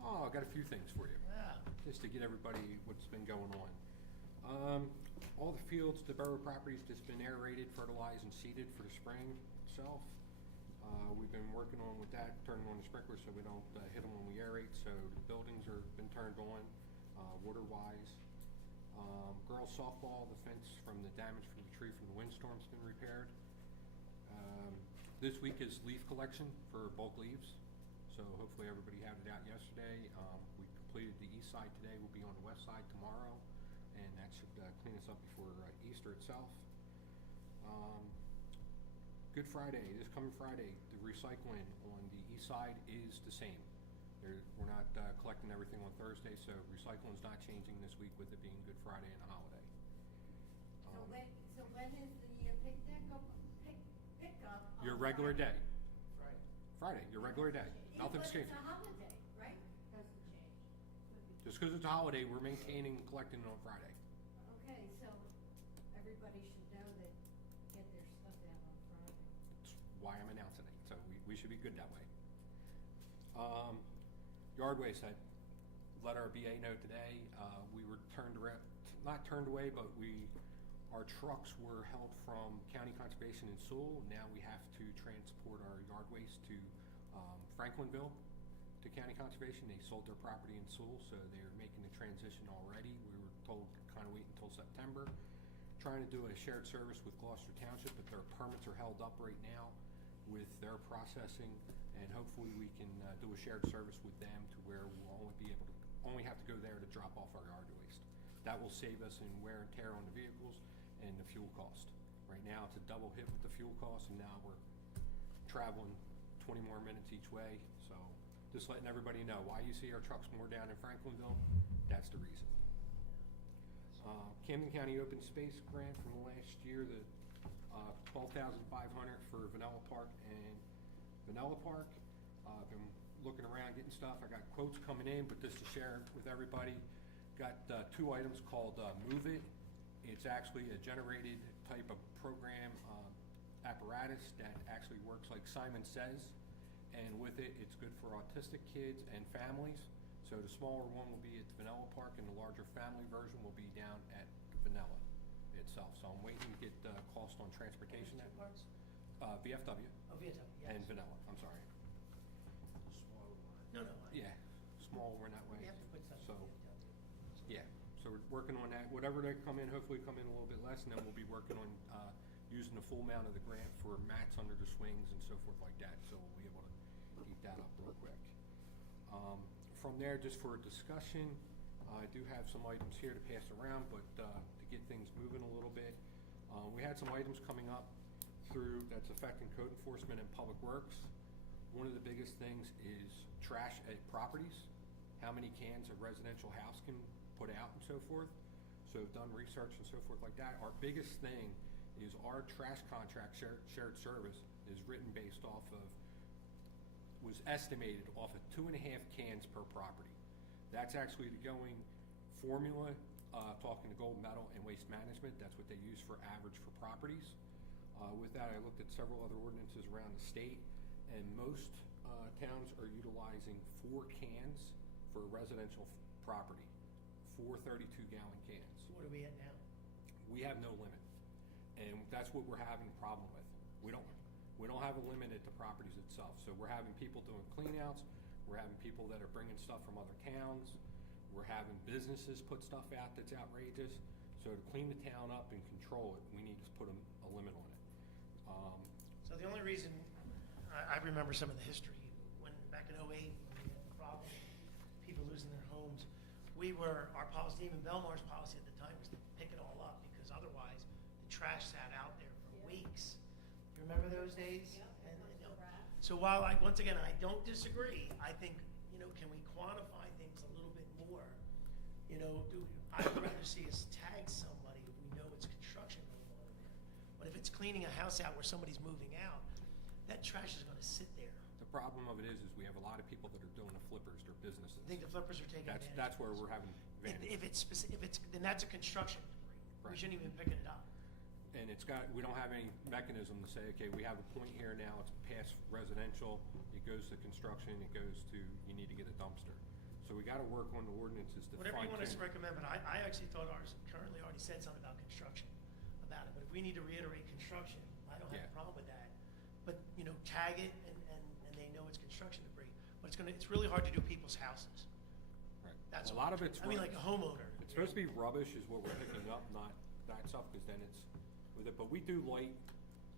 Oh, I got a few things for you, Yeah. just to get everybody what's been going on. All the fields, the borough properties just been aerated, fertilized, and seeded for the spring itself. We've been working on with that, turning on the sprinklers so we don't hit them when we aerate, so the buildings are been turned on, water-wise. Girls softball, the fence from the damage from the tree from the windstorm's been repaired. This week is leaf collection for bulk leaves, so hopefully everybody had it out yesterday. We completed the east side today, we'll be on the west side tomorrow, and that should clean us up before Easter itself. Good Friday, this coming Friday, the recycling on the east side is the same. We're not collecting everything on Thursday, so recycling's not changing this week with it being Good Friday and a holiday. So when is the pickup on Your regular Friday? day, Friday. Friday, your regular day, nothing's But changing. it's a holiday, right? Doesn't change. Just because it's a holiday, we're maintaining collecting on Friday. Okay, so everybody should know that get their stuff out on Friday. That's why I'm announcing it, so we should be good that way. Yard waste, I let our BA know today, we were not turned away, but our trucks were held from County Conservation in Sewell. Now we have to transport our yard waste to Franklinville, to County Conservation. They sold their property in Sewell, so they're making the transition already. We were told kind of wait until September. Trying to do a shared service with Gloucester Township, but their permits are held up right now with their processing, and hopefully we can do a shared service with them to where we'll only have to go there to drop off our yard waste. That will save us in wear and tear on the vehicles and the fuel cost. Right now, it's a double hit with the fuel cost, and now we're traveling 20 more minutes each way. So just letting everybody know why you see our trucks more down in Franklinville, that's the reason. Camden County Open Space Grant from last year, the $12,500 for Vanilla Park and Vanilla Park. I've been looking around, getting stuff. I got quotes coming in, but just to share with everybody, got two items called Move It. It's actually a generated type of program apparatus that actually works like Simon Says, and with it, it's good for autistic kids and families. So the smaller one will be at the Vanilla Park, and the larger family version will be down at Vanilla itself. So I'm waiting to get cost on transportation. Two parts? VFW. Oh, VFW, yes. And Vanilla, I'm sorry. No. Yeah, small one that way. We have to put something So, in VFW. yeah, so we're working on that. Whatever they come in, hopefully come in a little bit less, and then we'll be working on using the full amount of the grant for mats under the swings and so forth like that. So we'll be able to keep that up real quick. From there, just for a discussion, I do have some items here to pass around, but to get things moving a little bit. We had some items coming up that's affecting code enforcement and public works. One of the biggest things is trash at properties, how many cans a residential house can put out and so forth. So we've done research and so forth like that. Our biggest thing is our trash contract shared service is written based off of, was estimated off of 2.5 cans per property. That's actually the going formula, talking to Gold Medal and Waste Management. That's what they use for average for properties. With that, I looked at several other ordinances around the state, and most towns are utilizing 4 cans for a residential property, 4 32-gallon cans. So what are we at now? We have no limit, and that's what we're having a problem with. We don't. We don't have a limit at the properties itself, so we're having people doing cleanouts, we're having people that are bringing stuff from other towns, we're having businesses put stuff out that's outrageous. So to clean the town up and control it, we need to put a limit on it. So the only reason, I remember some of the history, when back in '08, when we had the problem, people losing their homes, our policy, even Belmar's policy at the time, was to pick it all up, because otherwise, the trash sat out there for weeks. You remember those days? So while once again, I don't disagree, I think, can we quantify things a little bit more? I would rather see us tag somebody if we know it's construction going on in there. But if it's cleaning a house out where somebody's moving out, that trash is gonna sit there. The problem of it is we have a lot of people that are doing the flippers, they're businesses. I think the flippers are taking advantage. That's where we're having If advantage. then that's a construction debris. We Right. shouldn't even be picking it up. And we don't have any mechanism to say, okay, we have a point here now, it's past residential, it goes to construction, it goes to, you need to get a dumpster. So we gotta work on the ordinances to Whatever you want us to fine-tune. recommend, but I actually thought ours currently already said something about construction, about it. But if we need to reiterate construction, I don't have Yeah. a problem with that. But, tag it and they know it's construction debris. But it's really hard to do people's houses. Right. That's A lot of it's. I mean, like a homeowner. It's supposed to be rubbish is what we're picking up, not that stuff, because then it's with it. But we do light,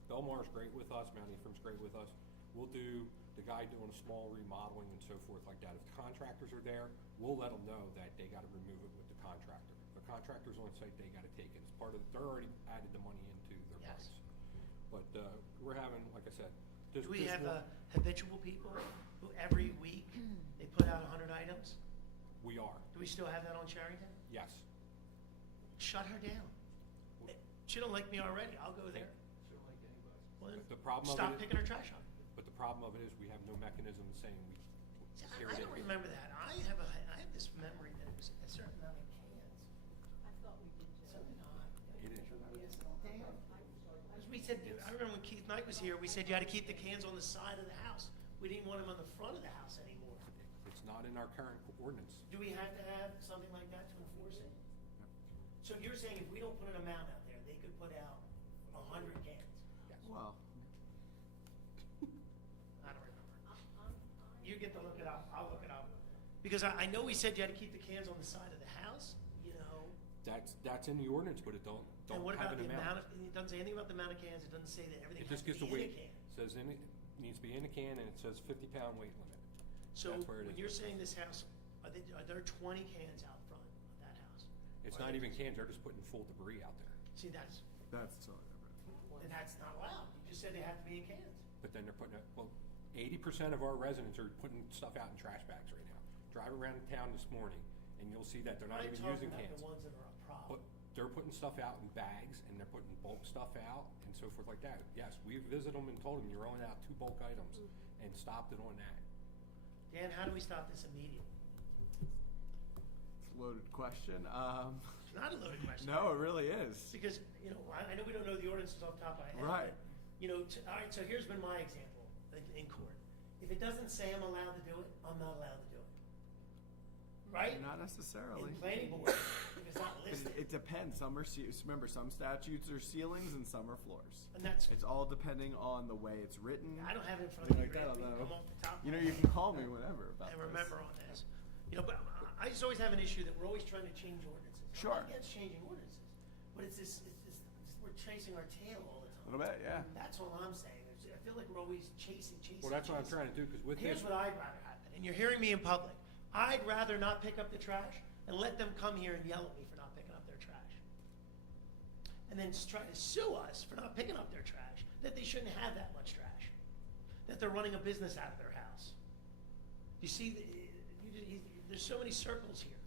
Belmar's great with us, Mount Ephraim's great with us. We'll do the guy doing a small remodeling and so forth like that. If the contractors are there, we'll let them know that they gotta remove it with the contractor. If the contractor's on site, they gotta take it. It's part of, they're already added the money into their Yes. price. But, we're having, like I said, Do we have habitual people who every week they put out 100 items? We are, Do we still have that on Charrington? yes. Shut her down. She don't like me already. I'll go there. Well, then The problem of stop it- picking her trash up. But the problem of it is we have no mechanism saying See, here I it don't is. remember that. I have this memory that it was a certain amount of cans. I thought we did too. Something odd. It is. Because we said, I remember when Keith Knight was here, we said you had to keep the cans on the side of the house. We didn't want them on the front of the house anymore. It's not in our current ordinance. Do we have to have something like that to enforce it? So you're saying if we don't put an amount out there, they could put out 100 cans? Well, I don't remember. You get to look it up, I'll look it up. Because I know we said you had to keep the cans on the side of the house, That's in the ordinance, but it don't And what have about an the amount. it doesn't say anything about the amount of cans, it doesn't say that everything It has just to gives be the in a weight. can. Says needs to be in a can, and it says 50-pound weight limit. So That's where it when is. you're saying this house, are there 20 cans out front of that house? It's Are not they- even cans, they're just putting full debris out there. See, that's totally different. then that's not allowed. You just said they have to be in cans. But then they're putting it, 80% of our residents are putting stuff out in trash bags right now. Drive around town this morning, and you'll see that they're not I'm even talking using about cans. the ones that are a problem. But they're putting stuff out in bags, and they're putting bulk stuff out, and so forth like that. Yes, we visited them and told them you're only out 2 bulk items, and stopped it on that. Dan, how do we stop this immediately? It's a loaded question. It's not a loaded question. No, it really is. Because, I know we don't know the ordinances off the top of our head. Right. But, all right, so here's been my example in court. If it doesn't say I'm allowed to do it, I'm not allowed to do it. Right? Not necessarily. In planning board, if it's not listed. It depends. Some are remember, some statutes are ceilings and some are floors. And that's, It's all depending on the way it's written. I don't have it in front of me. Like that, Randy. although, I'm off the top of you know, my you head. can call me whenever about I this. remember on this. But I just always have an issue that we're always trying to change ordinances. Sure. I'm not against changing ordinances, but it's this, we're chasing our tail all the time. A little bit, yeah. That's all I'm saying. I feel like we're always chasing. Well, that's what I'm trying to do, because with Here's this, what I'd rather happen, and you're hearing me in public. I'd rather not pick up the trash and let them come here and yell at me for not picking up their trash. And then try to sue us for not picking up their trash, that they shouldn't have that much trash, that they're running a business out of their house. You see, there's so many circles here.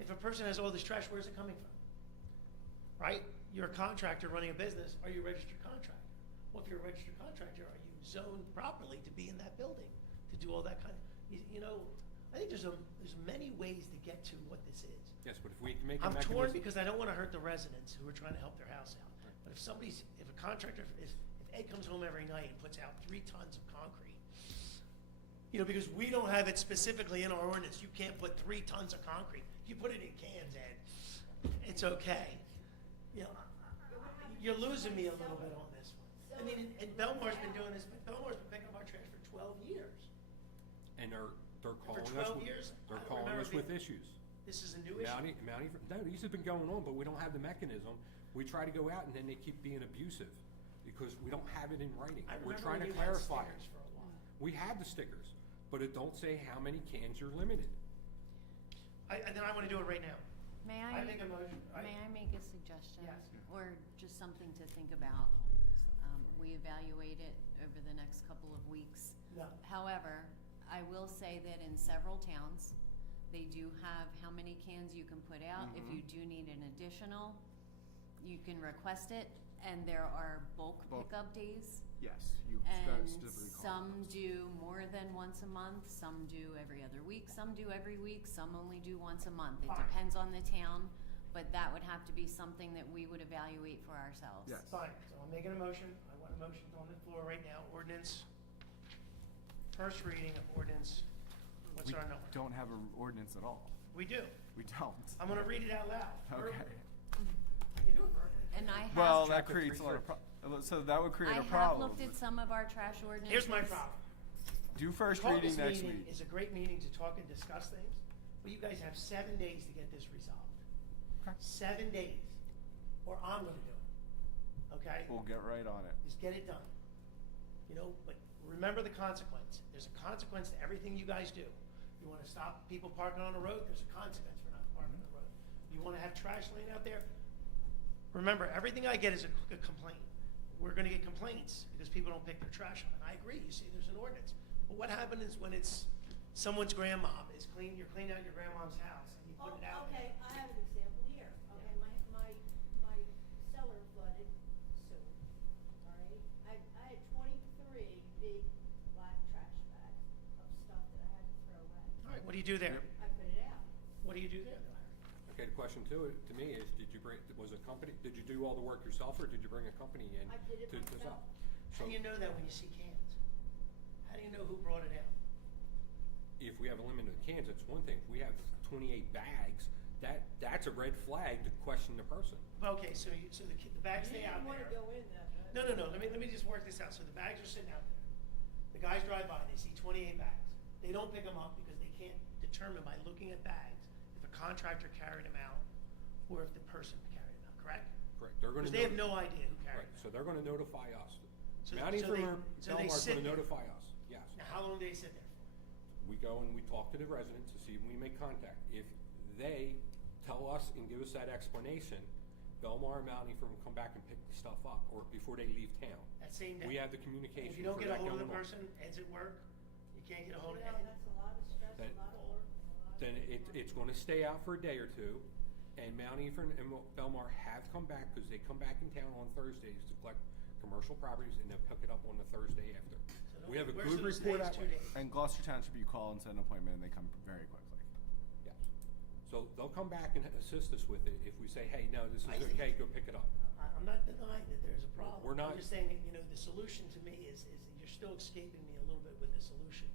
If a person has all this trash, where's it coming from? Right? You're a contractor running a business. Are you a registered contractor? Well, if you're a registered contractor, are you zoned properly to be in that building, to do all that kind of, I think there's many ways to get to what this is. yes, but if we can make a I'm mechanism. torn because I don't want to hurt the residents who are trying to help their house out. But if a contractor, if Ed comes home every night and puts out 3 tons of concrete, because we don't have it specifically in our ordinance, you can't put 3 tons of concrete. You put it in cans, Ed, it's okay. You're losing me a little bit on this one. And mean, and Belmar's been doing this, but Belmar's been picking up our trash for 12 years. And they're calling us, 12 years, they're I don't calling remember us with being- issues. This is a new issue. No, these have been going on, but we don't have the mechanism. We try to go out and then they keep being abusive because we don't have it in writing. I We're remember trying when to you had clarify stickers it. for a while. We have the stickers, but it don't say how many cans you're limited. And then I want to do it right now. May I I, make a motion. may I make a suggestion? Yes. Or just something to think about? We evaluate it over the next couple of weeks. No. However, I will say that in several towns, they do have how many cans you can put out. If you do need an additional, you can request it, and there are bulk Bulk. pickup days. Yes, you And specifically call some those. do more than once a month, some do every other week, some do every week, some only do once a month. It Fine. depends on the town, but that would have to be something that we would evaluate for ourselves. Yes. Fine, so I'm making a motion. I want a motion on the floor right now. Ordinance, first reading of ordinance, what's We our number? don't have an ordinance at all. We do. We don't. I'm gonna read it out loud. Okay. You do it, Bert. And I have. Well, that Chapter creates a lot of 330. so that would create I a have problem. looked at some of our trash ordinances. Here's my problem. Do first Caucus reading next meeting week. is a great meeting to talk and discuss things, but you guys have 7 days to get this resolved. Okay. 7 days, or I'm gonna do it, okay? We'll get right on it. Just get it done. You know, but remember the consequence. There's a consequence to everything you guys do. You wanna stop people parking on the road, there's a consequence for not parking on the road. You wanna have trash laying out there, remember, everything I get is a complaint. We're gonna get complaints because people don't pick their trash up, and I agree, you see, there's an ordinance. But what happens when it's someone's grandmom is you're cleaning out your grandmom's house, and you put it out there? Okay, I have an example here. Okay, my cellar flooded soon, all right? I had 23 big black trash bags of stuff that I had to throw away. All right, what do you do there? I put it out. What do you do there, Larry? Okay, the question to me is, did you do all the work yourself, or did you bring a company in? I did it to myself. How do you know that when you see cans? How do you know who brought it out? If we have a limit of cans, it's one thing. If we have 28 bags, that's a red flag to question the person. Okay, so the bags stay out You there. didn't wanna go in that. No, let me just work this out. So the bags are sitting out there. The guys drive by, they see 28 bags. They don't pick them up because they can't determine by looking at bags if a contractor carried them out or if the person carried them out, correct? Correct. They're going Because to. they have no idea who carried Right, them so out. they're going to notify us. So- Mountie so from they Belmar's sit going to there. notify us, yes. Now, how long do they sit there for? We go and we talk to the residents to see if we make contact. If they tell us and give us that explanation, Belmar and Mountie from come back and pick the stuff up, or before they leave town. That same day? We have the And communication if you don't for get a that hold of going the on. person, Ed's at work, you can't get a hold of You know, Ed. that's a lot of stress, That- a lot of work, and a lot of. Then it's going to stay out for a day or two, and Mountie and Belmar have come back, because they come back in town on Thursdays to collect commercial properties, and they'll pick it up on the Thursday after. So We have a where's good those report days, that 2 way. days? And Gloucester Township, you call and set an appointment, and they come very quickly. Yes. So they'll come back and assist us with it if we say, hey, no, this is I think- okay, go pick it up. I'm not denying that there's a problem. We're not- I'm just saying, that, you know, the solution to me is you're still escaping me a little bit with the solution.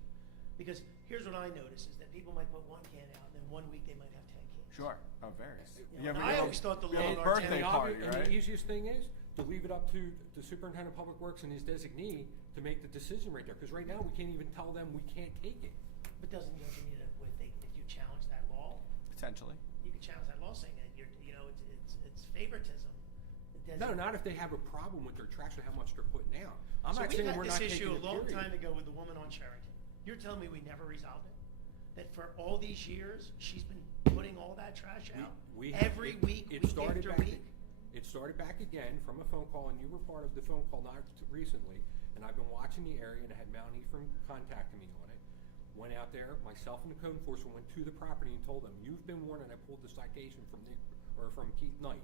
Because here's what I notice, is that people might put 1 can out, and then 1 week they might have 10 cans. Sure. Oh, varies. You know, and I always thought the you have law a in our birthday town- party, And right? the easiest thing is to leave it up to the superintendent of public works and his designee to make the decision right there, because right now we can't even tell them we can't take it. But doesn't you need it if you challenge that law? Potentially. You could challenge that law saying that it's favoritism. It No, doesn't- not if they have a problem with their trash and how much they're putting out. I'm So not we saying had we're this not issue taking a it, long period. time ago with the woman on Sheraton. You're telling me we never resolved it? That for all these years, she's been putting all that trash out? Every week, it week started after back. week? It started back again from a phone call, and you were part of the phone call not recently. And I've been watching the area, and I had Mountie from contacting me on it. Went out there, myself and the code enforcement went to the property and told them, "You've been warned." And I pulled the citation from Keith Knight,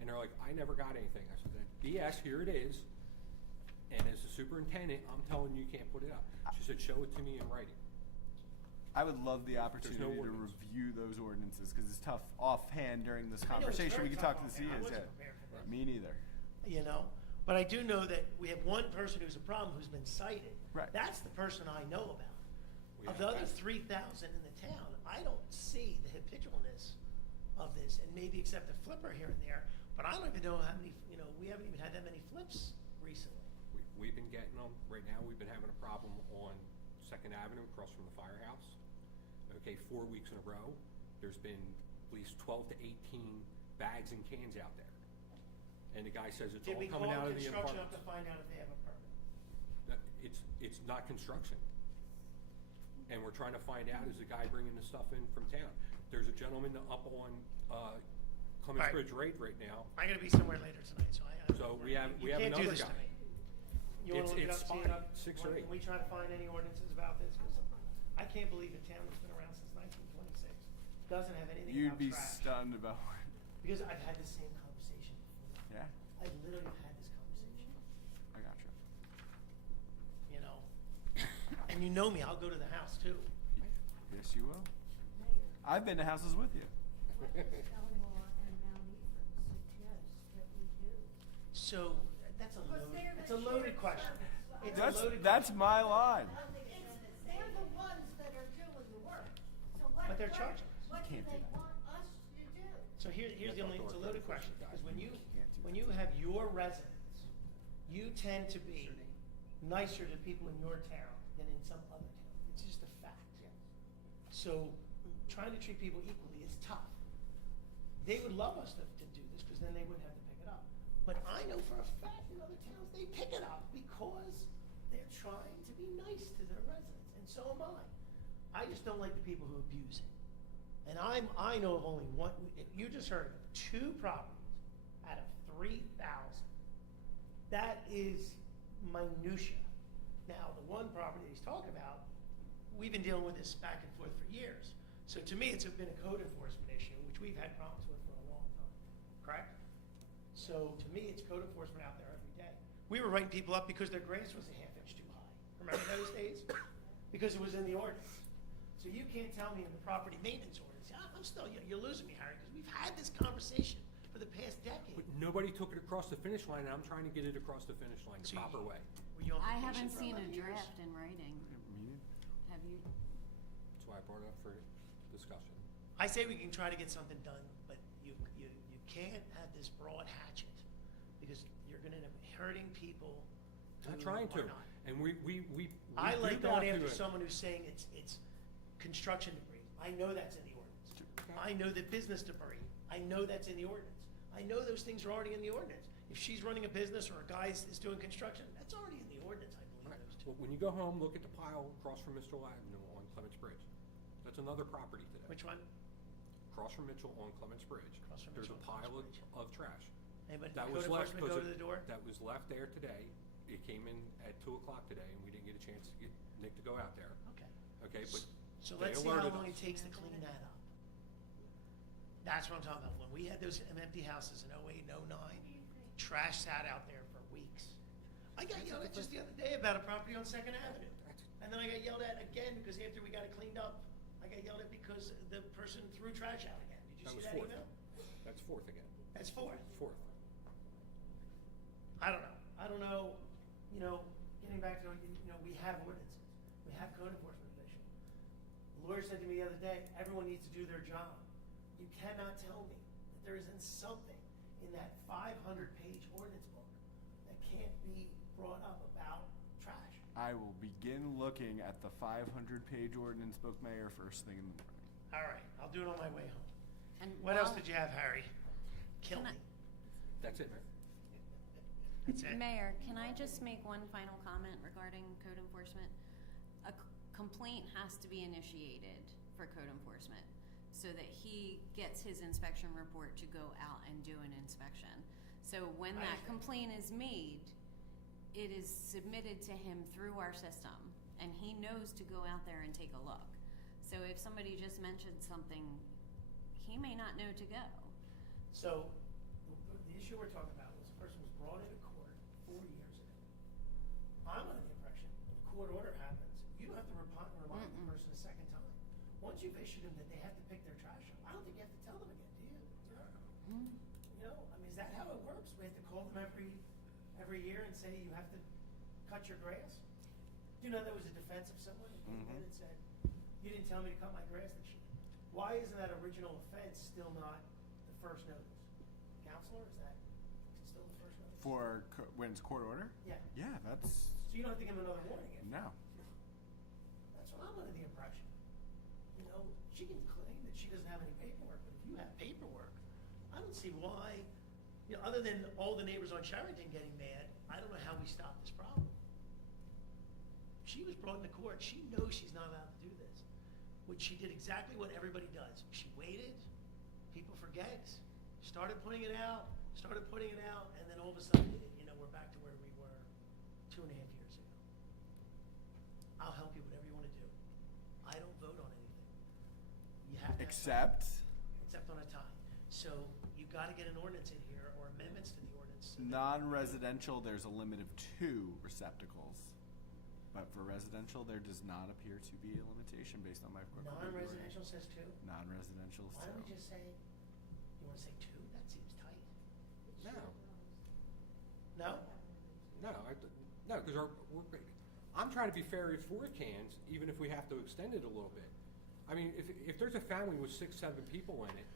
and they're like, "I never got anything." I said, "BS, here it is." And as the superintendent, I'm telling you, you can't put it up. She said, "Show it to me in writing." I would love the opportunity to ordinance. review those ordinances, because it's tough offhand during this I know it's conversation. very We can tough talk to the offhand. I CEOs, wasn't yeah. prepared for this. Me neither. You know, but I do know that we have one person who's a problem who's been cited. Right. That's the person I know about. We Of have the other that. 3,000 in the town, I don't see the habitualness of this, and maybe except a flipper here and there, but I don't even know how many, we haven't even had that many flips recently. We we've been getting them. Right now, we've been having a problem on Second Avenue across from the firehouse. Okay, 4 weeks in a row, there's been at least 12 to 18 bags and cans out there. And the guy says it's Did all we call coming out of the construction up apartments. to find out if they have a permit? It's not construction. And we're trying to find out, is the guy bringing the stuff in from town? There's a gentleman up on Clements Right. Bridge Road right now. I gotta be somewhere later tonight, so So we have you can't do another this to guy. me. You wanna look it It's up, see it spotty, up? 6 or 8. Can we try to find any ordinances about this? 'Cause I can't believe a town that's been around since 1926 doesn't have anything You'd about be trash. stunned about. Because I've had the same conversation before. Yeah, I literally had this conversation, I gotcha. you know? And you know me, I'll go to the house too. Yes, you will. Mayor, I've been to houses with you. what does Elmore and Mount Ethan suggest that we do? So, that's a Because loaded, they're it's the a loaded shared question. service. It's a loaded That's question. my line. They're the ones that are doing the work. So what? But they're charging us. What do Can't do they that. want us to do? So here's the only, it's a loaded question, Guys, because when you can't do that. have your residents, you tend to be nicer to people in your town than in some other town. It's just a fact. So trying to treat people equally is tough. They would love us to do this, because then they wouldn't have to pick it up. But I know for a fact in other towns, they pick it up because they're trying to be nice to their residents, and so am I. I just don't like the people who abuse it. And I know of only one, you just heard, 2 properties out of 3,000. That is minutia. Now, the one property he's talking about, we've been dealing with this back and forth for years. So to me, it's been a code enforcement issue, which we've had problems with for a long time, correct? So to me, it's code enforcement out there every day. We were writing people up because their grass was a ½ inch too high. Remember those days? Because it was in the ordinance. So you can't tell me in the property maintenance ordinance, I'm still, you're losing me, Harry, because we've had this conversation for the past decade. But nobody took it across the finish line, and I'm trying to get it across the finish line the So you- proper way. Were you on I vacation haven't for seen a 11 years? draft in writing. Have you? That's why I brought it up for discussion. I say we can try to get something done, but you can't have this broad hatchet, because you're gonna end up hurting people Not who trying to, are not. and we I do like got going to after it. someone who's saying it's construction debris. I know that's in the ordinance. I know that business debris, I know that's in the ordinance. I know those things are already in the ordinance. If she's running a business or a guy is doing construction, that's already in the ordinance, I believe, Right. those two. Well, when you go home, look at the pile across from Mitchell Avenue on Clements Bridge. That's another property today. Which one? Across from Mitchell on Clements Bridge. Across from There's a Mitchell on pile Clements Bridge. of trash. Anybody, That code was left enforcement go to the door? That was left there today. It came in at 2 o'clock today, and we didn't get a chance to get Nick to go out there. Okay. Okay, but So they let's see how alerted long us. it takes to clean that up. That's what I'm talking about. When we had those empty houses in 08 and 09, trash sat out there for weeks. I got yelled at just the other day about a property on Second Avenue. And then I got yelled at again because after we got it cleaned up, I got yelled at because the person threw trash out again. Did you That see was that fourth. email? That's fourth again. That's fourth. Fourth. I don't know. I don't know, getting back to, we have ordinances. We have code enforcement division. The lawyer said to me the other day, everyone needs to do their job. You cannot tell me that there isn't something in that 500-page ordinance book that can't be brought up about trash. I will begin looking at the 500-page ordinance book, Mayor, first thing in the morning. All right, I'll do it on my way home. And What else while- did you have, Harry? Kill Can me. That's it, man. That's it. Mayor, can I just make one final comment regarding code enforcement? A complaint has to be initiated for code enforcement so that he gets his inspection report to go out and do an inspection. So when that complaint is made, it is submitted to him through our system, and he knows to go out there and take a look. So if somebody just mentioned something, he may not know to go. So, the issue we're talking about was a person was brought into court 4 years ago. I'm under the impression if a court order happens, you don't have to remind the person a second time. Once you've issued them that they have to pick their trash up, I don't think you have to tell them again, do you? Is that how it works? We have to call them every year and say you have to cut your grass? Do you know there was a defense of someone who came in and said, you didn't tell me to cut my grass this year? Why isn't that original offense still not the first notice? Counselor, is it still the first notice? When it's court order? Yeah. Yeah, that's, So you don't have to give them another warning. no. That's what I'm under the impression. You know, she can claim that she doesn't have any paperwork, but if you have paperwork, I don't see why, you know, other than all the neighbors on Sherrington getting mad, I don't know how we stop this problem. She was brought into court, she knows she's not allowed to do this, which she did exactly what everybody does. She waited, people forget, started putting it out, and then all of a sudden, you know, we're back to where we were 2.5 years ago. I'll help you, whatever you wanna do. I don't vote on anything. You have to have Except, except on a tie. So you gotta get an ordinance in here or amendments to the ordinance. so that- non-residential, there's a limit of 2 receptacles. But for residential, there does not appear to be a limitation based on my quick review. Non-residential says 2? Non-residential is Why don't we 2. just say, you wanna say 2? That seems tight. No, No? no, because I'm trying to be fair as for cans, even if we have to extend it a little bit. I mean, if there's a family with 6, 7 people in it,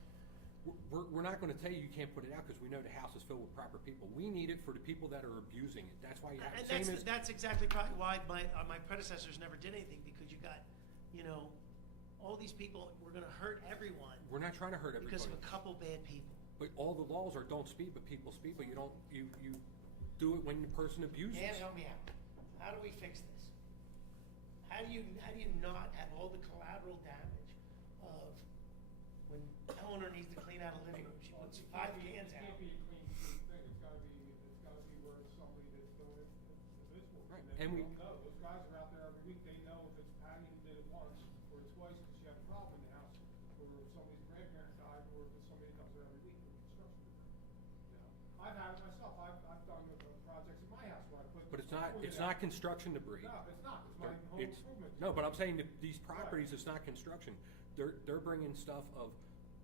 we're not gonna tell you can't put it out because we know the house is filled with proper people. We need it for the people that are abusing it. That's why you have, And same as. that's exactly probably why my predecessors never did anything, because you got, you know, all these people, we're gonna hurt everyone We're not trying to hurt everybody. because of a couple bad people. But all the laws are don't speed, but people speed, but you don't, you do it when the person abuses. Dan, help me out. How do we fix this? How do you not have all the collateral damage of when Eleanor needs to clean out a living room, she puts 5 cans It out. can't be a clean sweep thing, it's gotta be where it's somebody that's doing it, that's visible. Right, And and we- don't know, those guys are out there every week, they know if it's Patty who did it once or twice because she had a problem in the house, or if somebody's grandparent died, or if it's somebody that does it every week with construction. You know, I've had it myself, I've done projects in my house where I put. But it's not construction debris. No, it's not, it's my home It's- improvement. No, but I'm saying that these properties, it's not construction. They're bringing stuff of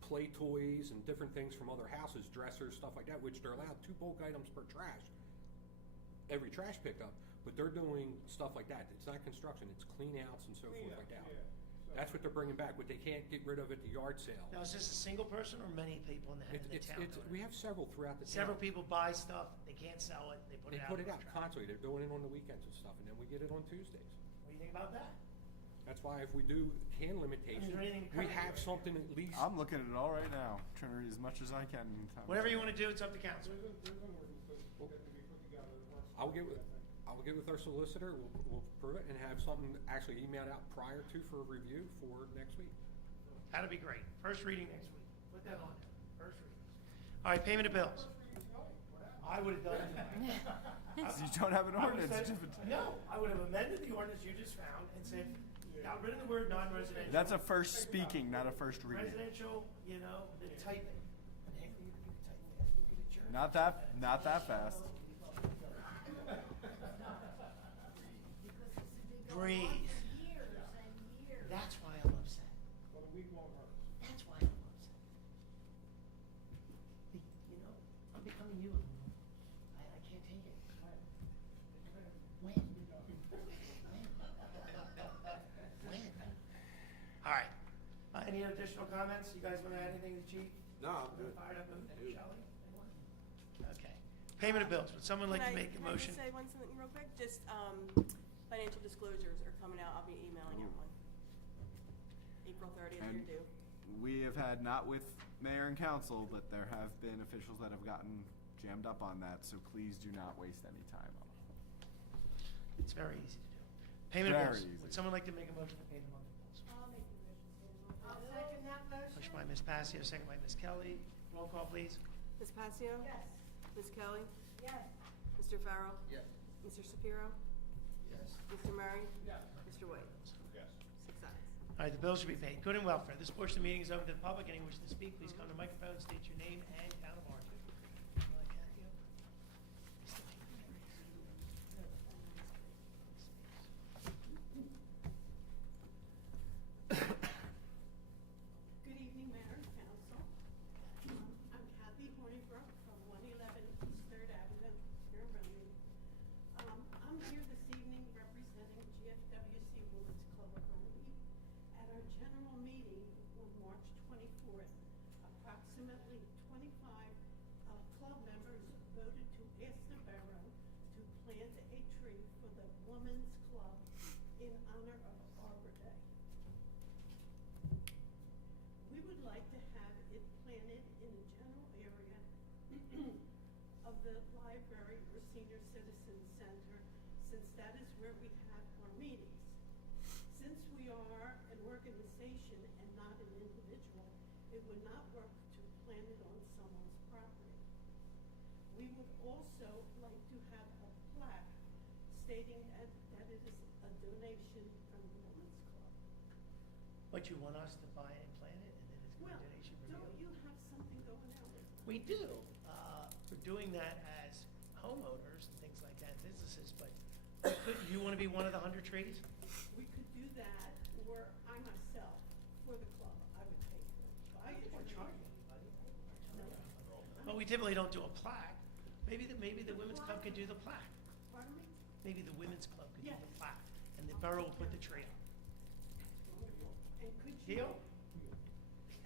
play toys and different things from other houses, dressers, stuff like that, which they're allowed 2 bulk items per trash, every trash pickup, but they're doing stuff like that. It's not construction, it's clean outs and so forth like that. Yeah, so- That's what they're bringing back, what they can't get rid of at the yard sale. Now, is this a single person or many people in the town doing it? We have several throughout the town. Several people buy stuff, they can't sell it, they put They it out. put on it out the trash. constantly, they're doing it on the weekends and stuff, and then we get it on Tuesdays. What do you think about that? That's why if we do can limitation, Is there anything we current? have something at least. I'm looking at it all right now, trying to read as much as I can in time. Whatever you wanna do, it's up to council. There's an ordinance that can be put together that works. I'll get with our solicitor, we'll approve it and have something actually emailed out prior to for review for next week. That'd be great. First reading next week. Put that on there. First reading. All right, payment of bills. I would've done it. You don't have an I would've ordinance. said- No, I would have amended the ordinance you just found and said, got rid of the word non-residential. That's a first speaking, not a first reading. Residential, you know, the typing. And hey, you type fast, you could adjourn. Not that fast. Because it's been going on Breathe. for years and years. That's why I'm upset. Well, the week won't hurt. That's why I'm upset. You know, I'm becoming you. I can't take it. When? All right. Any additional comments? You guys want to add anything to the chief? No, I'm good. Fired up, Shelley? Anyone? Okay. Payment of bills. Would someone like to make a motion? Can I just say one thing real quick? Just, financial disclosures are coming out, I'll be emailing everyone. April 30th, And you're due. we have had, not with mayor and council, but there have been officials that have gotten jammed up on that, so please do not waste any time on it. It's very easy to do. Payment of Very bills. easy. Would someone like to make a motion to pay the monthly bills? I'll make the motion. I'll second that motion. Motion by Ms. Passio, second by Ms. Kelly. Roll call, please. Ms. Passio? Yes. Ms. Kelly? Yes. Mr. Farrell? Yes. Mr. Shapiro? Yes. Mr. Murray? Yes. Mr. Williams? Yes. 6 ayes. All right, the bills should be paid. Good and welfare. This portion of the meeting is open to the public. Anyone wishing to speak, please come to the microphone, state your name and town of origin. Good evening, Mayor and Council. I'm Kathy Hornibrook from 111 East 3rd Avenue here in Runnemede. I'm here this evening representing GFWC Women's Club of Runnemede. At our general meeting on March 24th, approximately 25 club members voted to ask the borough tree for the Women's Club in honor of Arbor Day. We would like to have it planted in the general area of the library or senior citizen center, since that is where we have our meetings. Since we are an organization and not an individual, it would not work to plant it on someone's property. We would also like to have a plaque stating that it is a donation from the Women's Club. But you want us to buy it and plant it, and then it's Well, a donation from don't you? you have something going out with? We do. We're doing that as homeowners and things like that, businesses, but you want to be one of the 100 trees? We could do that, or I myself, for the club, I would pay for it. So I We're usually- charging anybody. No. But we typically don't do a plaque. Maybe the women's club could do the plaque. Pardon me? Maybe the women's club could do Yes. the plaque, and the borough will put the tree up. And could you? Deal?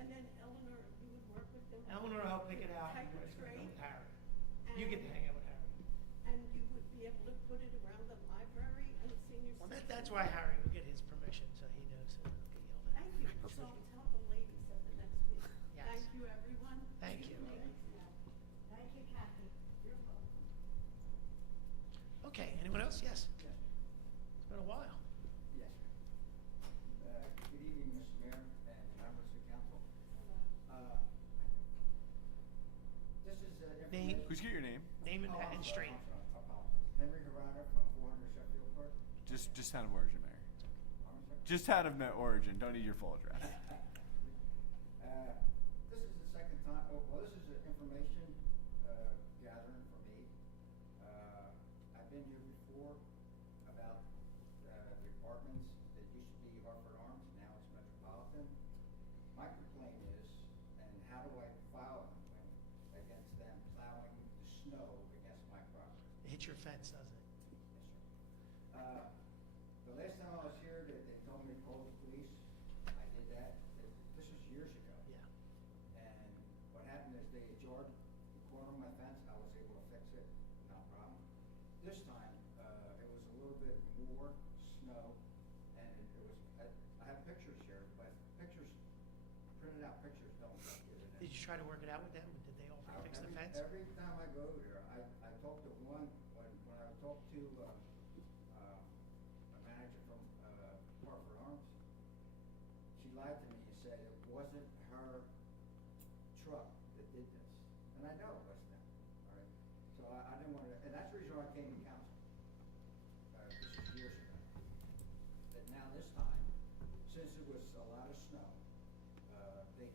And then Eleanor, you would work with them? Eleanor will help pick it out. Type and it straight? with Harry. You get to hang out with Harry. And you would be able to put it around the library and the senior Well, center? that's why Harry will get his permission, so he knows so he don't get yelled at. Thank you. So I'll tell the ladies at the next meeting. Yes. Thank you, everyone. Thank you. Thank you, Kathy. You're welcome. Okay, anyone else? Yes. It's been a while. Yes. Good evening, Mr. Mayor and members of the council. This is Name? Who's get your name? Name and street. I apologize. Henry Harada from 400 Sheffield Court. Just town of origin, Mayor. I'm sorry? Just town of origin. Don't need your full address. This is the second time, well, this is information gathering for me. I've been here before about the apartments that used to be Hartford Arms, now it's Metropolitan. My complaint is, and how do I file a complaint against them plowing the snow against my property? It hits your fence, doesn't it? Yes, sir. The last time I was here, they told me to call the police. I did that. This was years ago. Yeah. And what happened is they jarred the corner of my fence. I was able to fix it, no problem. This time, it was a little bit more snow, and it was, I have pictures here, but printed out pictures don't look good. Did you try to work it out with them? Did they offer to fix the fence? Every time I go there, I talk to one, when I talked to a manager from Hartford Arms, she lied to me and said it wasn't her truck that did this. And I know it wasn't them, all right? So I didn't want to, and that's the reason why I came to council. This is years ago. But now this time, since it was a lot of snow, they,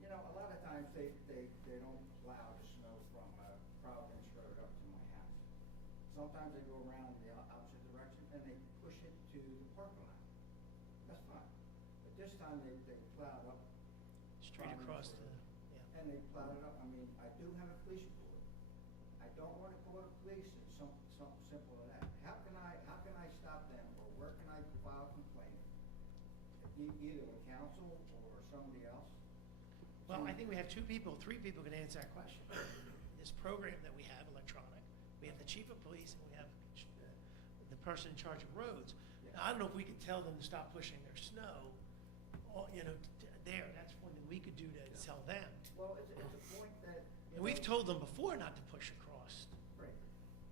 you know, a lot of times they don't plow the snow from Providence Road up to my house. Sometimes they go around the opposite direction and they push it to the parking lot. That's fine. But this time they plowed up. Straight across the, Providence Road. yeah. And they plowed it up. I mean, I do have a police report. I don't want to call the police. It's something simple as that. How can I stop them, or where can I file a complaint? Either with council or somebody else? Well, I think we have 3 people can answer that question. This program that we have, electronic, we have the chief of police, and we have the person in charge of roads. Now, I don't know if we could tell them to stop pushing their snow, or, you know, there, that's one thing we could do to tell them. Well, it's a point that. And we've told them before not to push across, Right.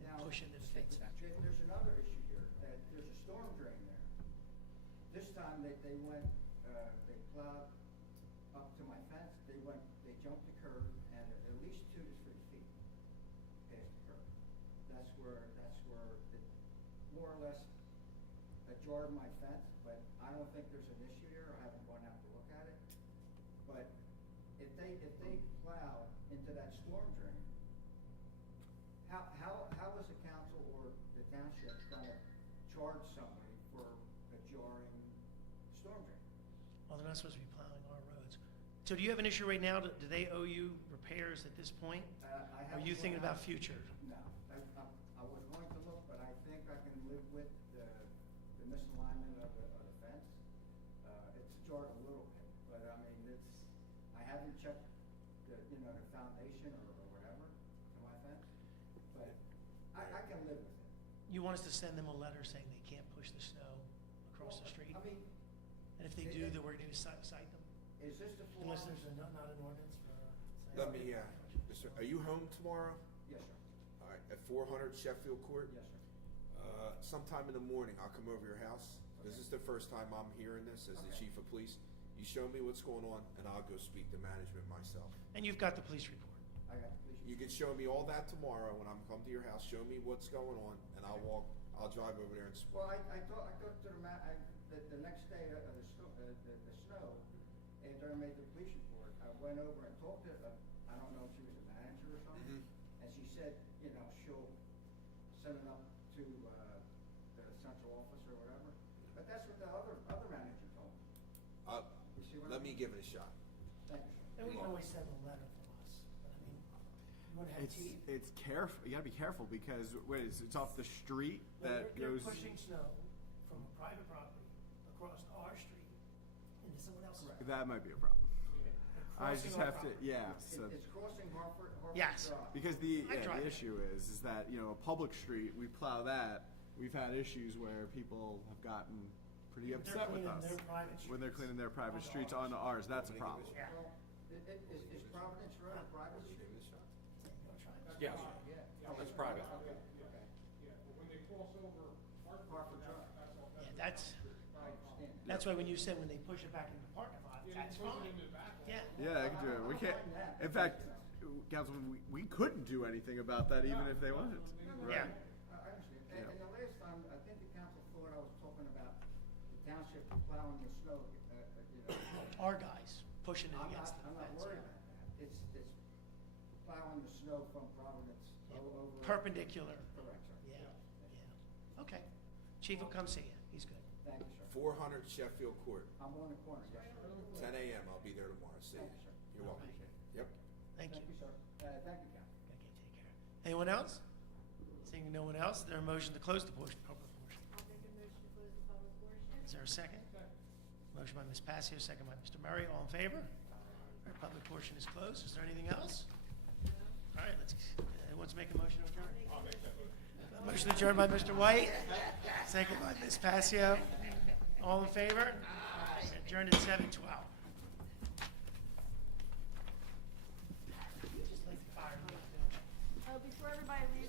and Now, push into the fence. there's another issue here, that there's a storm drain there. This time they went, they plowed up to my fence, they jumped the curb, and at least 2 to 3 feet past the curb. That's where it more or less jarred my fence, but I don't think there's an issue here, I haven't gone out to look at it. But if they plow into that storm drain, how is the council or the township gonna charge somebody for a jarring storm drain? Well, they're not supposed to be plowing our roads. So do you have an issue right now? Do they owe you repairs at this point? I Or are haven't you gone thinking about out. future? No, I was going to look, but I think I can live with the misalignment of the fence. It's jarred a little bit, but I mean, I haven't checked the foundation or whatever to my fence, but I can live with it. You want us to send them a letter saying they can't push the snow across the street? I mean, And if they do, then we're gonna cite them? is this the form? Unless there's not an ordinance for. Let me, Mr. Are you home tomorrow? Yes, sir. All right, at 400 Sheffield Court? Yes, sir. Sometime in the morning, I'll come over your house. This is the first time I'm hearing this as the Okay. chief of police. You show me what's going on, and I'll go speak to management myself. And you've got the police report. I got the police. You can show me all that tomorrow when I'm come to your house. Show me what's going on, and I'll drive over there and speak. Well, I talked to the next day of the snow, after I made the police report, I went over and talked to I don't know if she was a manager or something, and she said, you know, she'll send it up to, the central office or whatever, but that's what the other manager told me. You see what I Let me mean? give it a shot. Thank you, sir. And we can always send a letter from us, but I mean, you wanna have T. It's careful. You gotta be careful because it's off the street that They're goes. pushing snow from a private property across our street into someone else's. Correct. That might be a problem. I Crossing just our have to, property. yeah. It's So crossing Hartford Yes. Drive. because I drive the it. issue is that a public street, we plow that. We've had issues where people have gotten pretty They're upset with cleaning us their private when they're streets cleaning their private onto streets ours. onto ours. That's a problem. Yeah. Well, is Providence Road a private street? Give it a shot. Yes. Yeah. It's private. Okay. Yeah, but when they cross over Hartford Drive. Yeah, I understand. that's why when you said when they push it back into the parking lot, that's fine. Yeah. Yeah, I can do it. We can't. In fact, Councilman, we couldn't do anything about that even if they wanted. Yeah. I understand. Yeah. And the last time, I think the council thought I was talking about the township plowing the snow, Our guys pushing it I'm against not, the I'm not fence. worried about that. It's plowing the snow from Providence over. Perpendicular. Correct, sir. Yeah. Okay. Chief will come see you. He's good. Thank you, sir. 400 Sheffield Court, I'm on the corner, yes, sir. 10 a.m. I'll be there tomorrow. See you. Thank you, sir. You're welcome. Yep. Thank you. Thank you, sir. Thank you, council. Okay, take care. Anyone else? Seeing no one else, is there a motion to close the public portion? I'll make a motion to close the public portion. Is there a second? Motion by Ms. Passio, second by Mr. Murray. All in favor? Our public portion is closed. Is there anything else? All right, who wants to make a motion to adjourn? Motion adjourned by Mr. White, second by Ms. Passio. All in favor? Adjourned at 7:12. Before everybody leaves,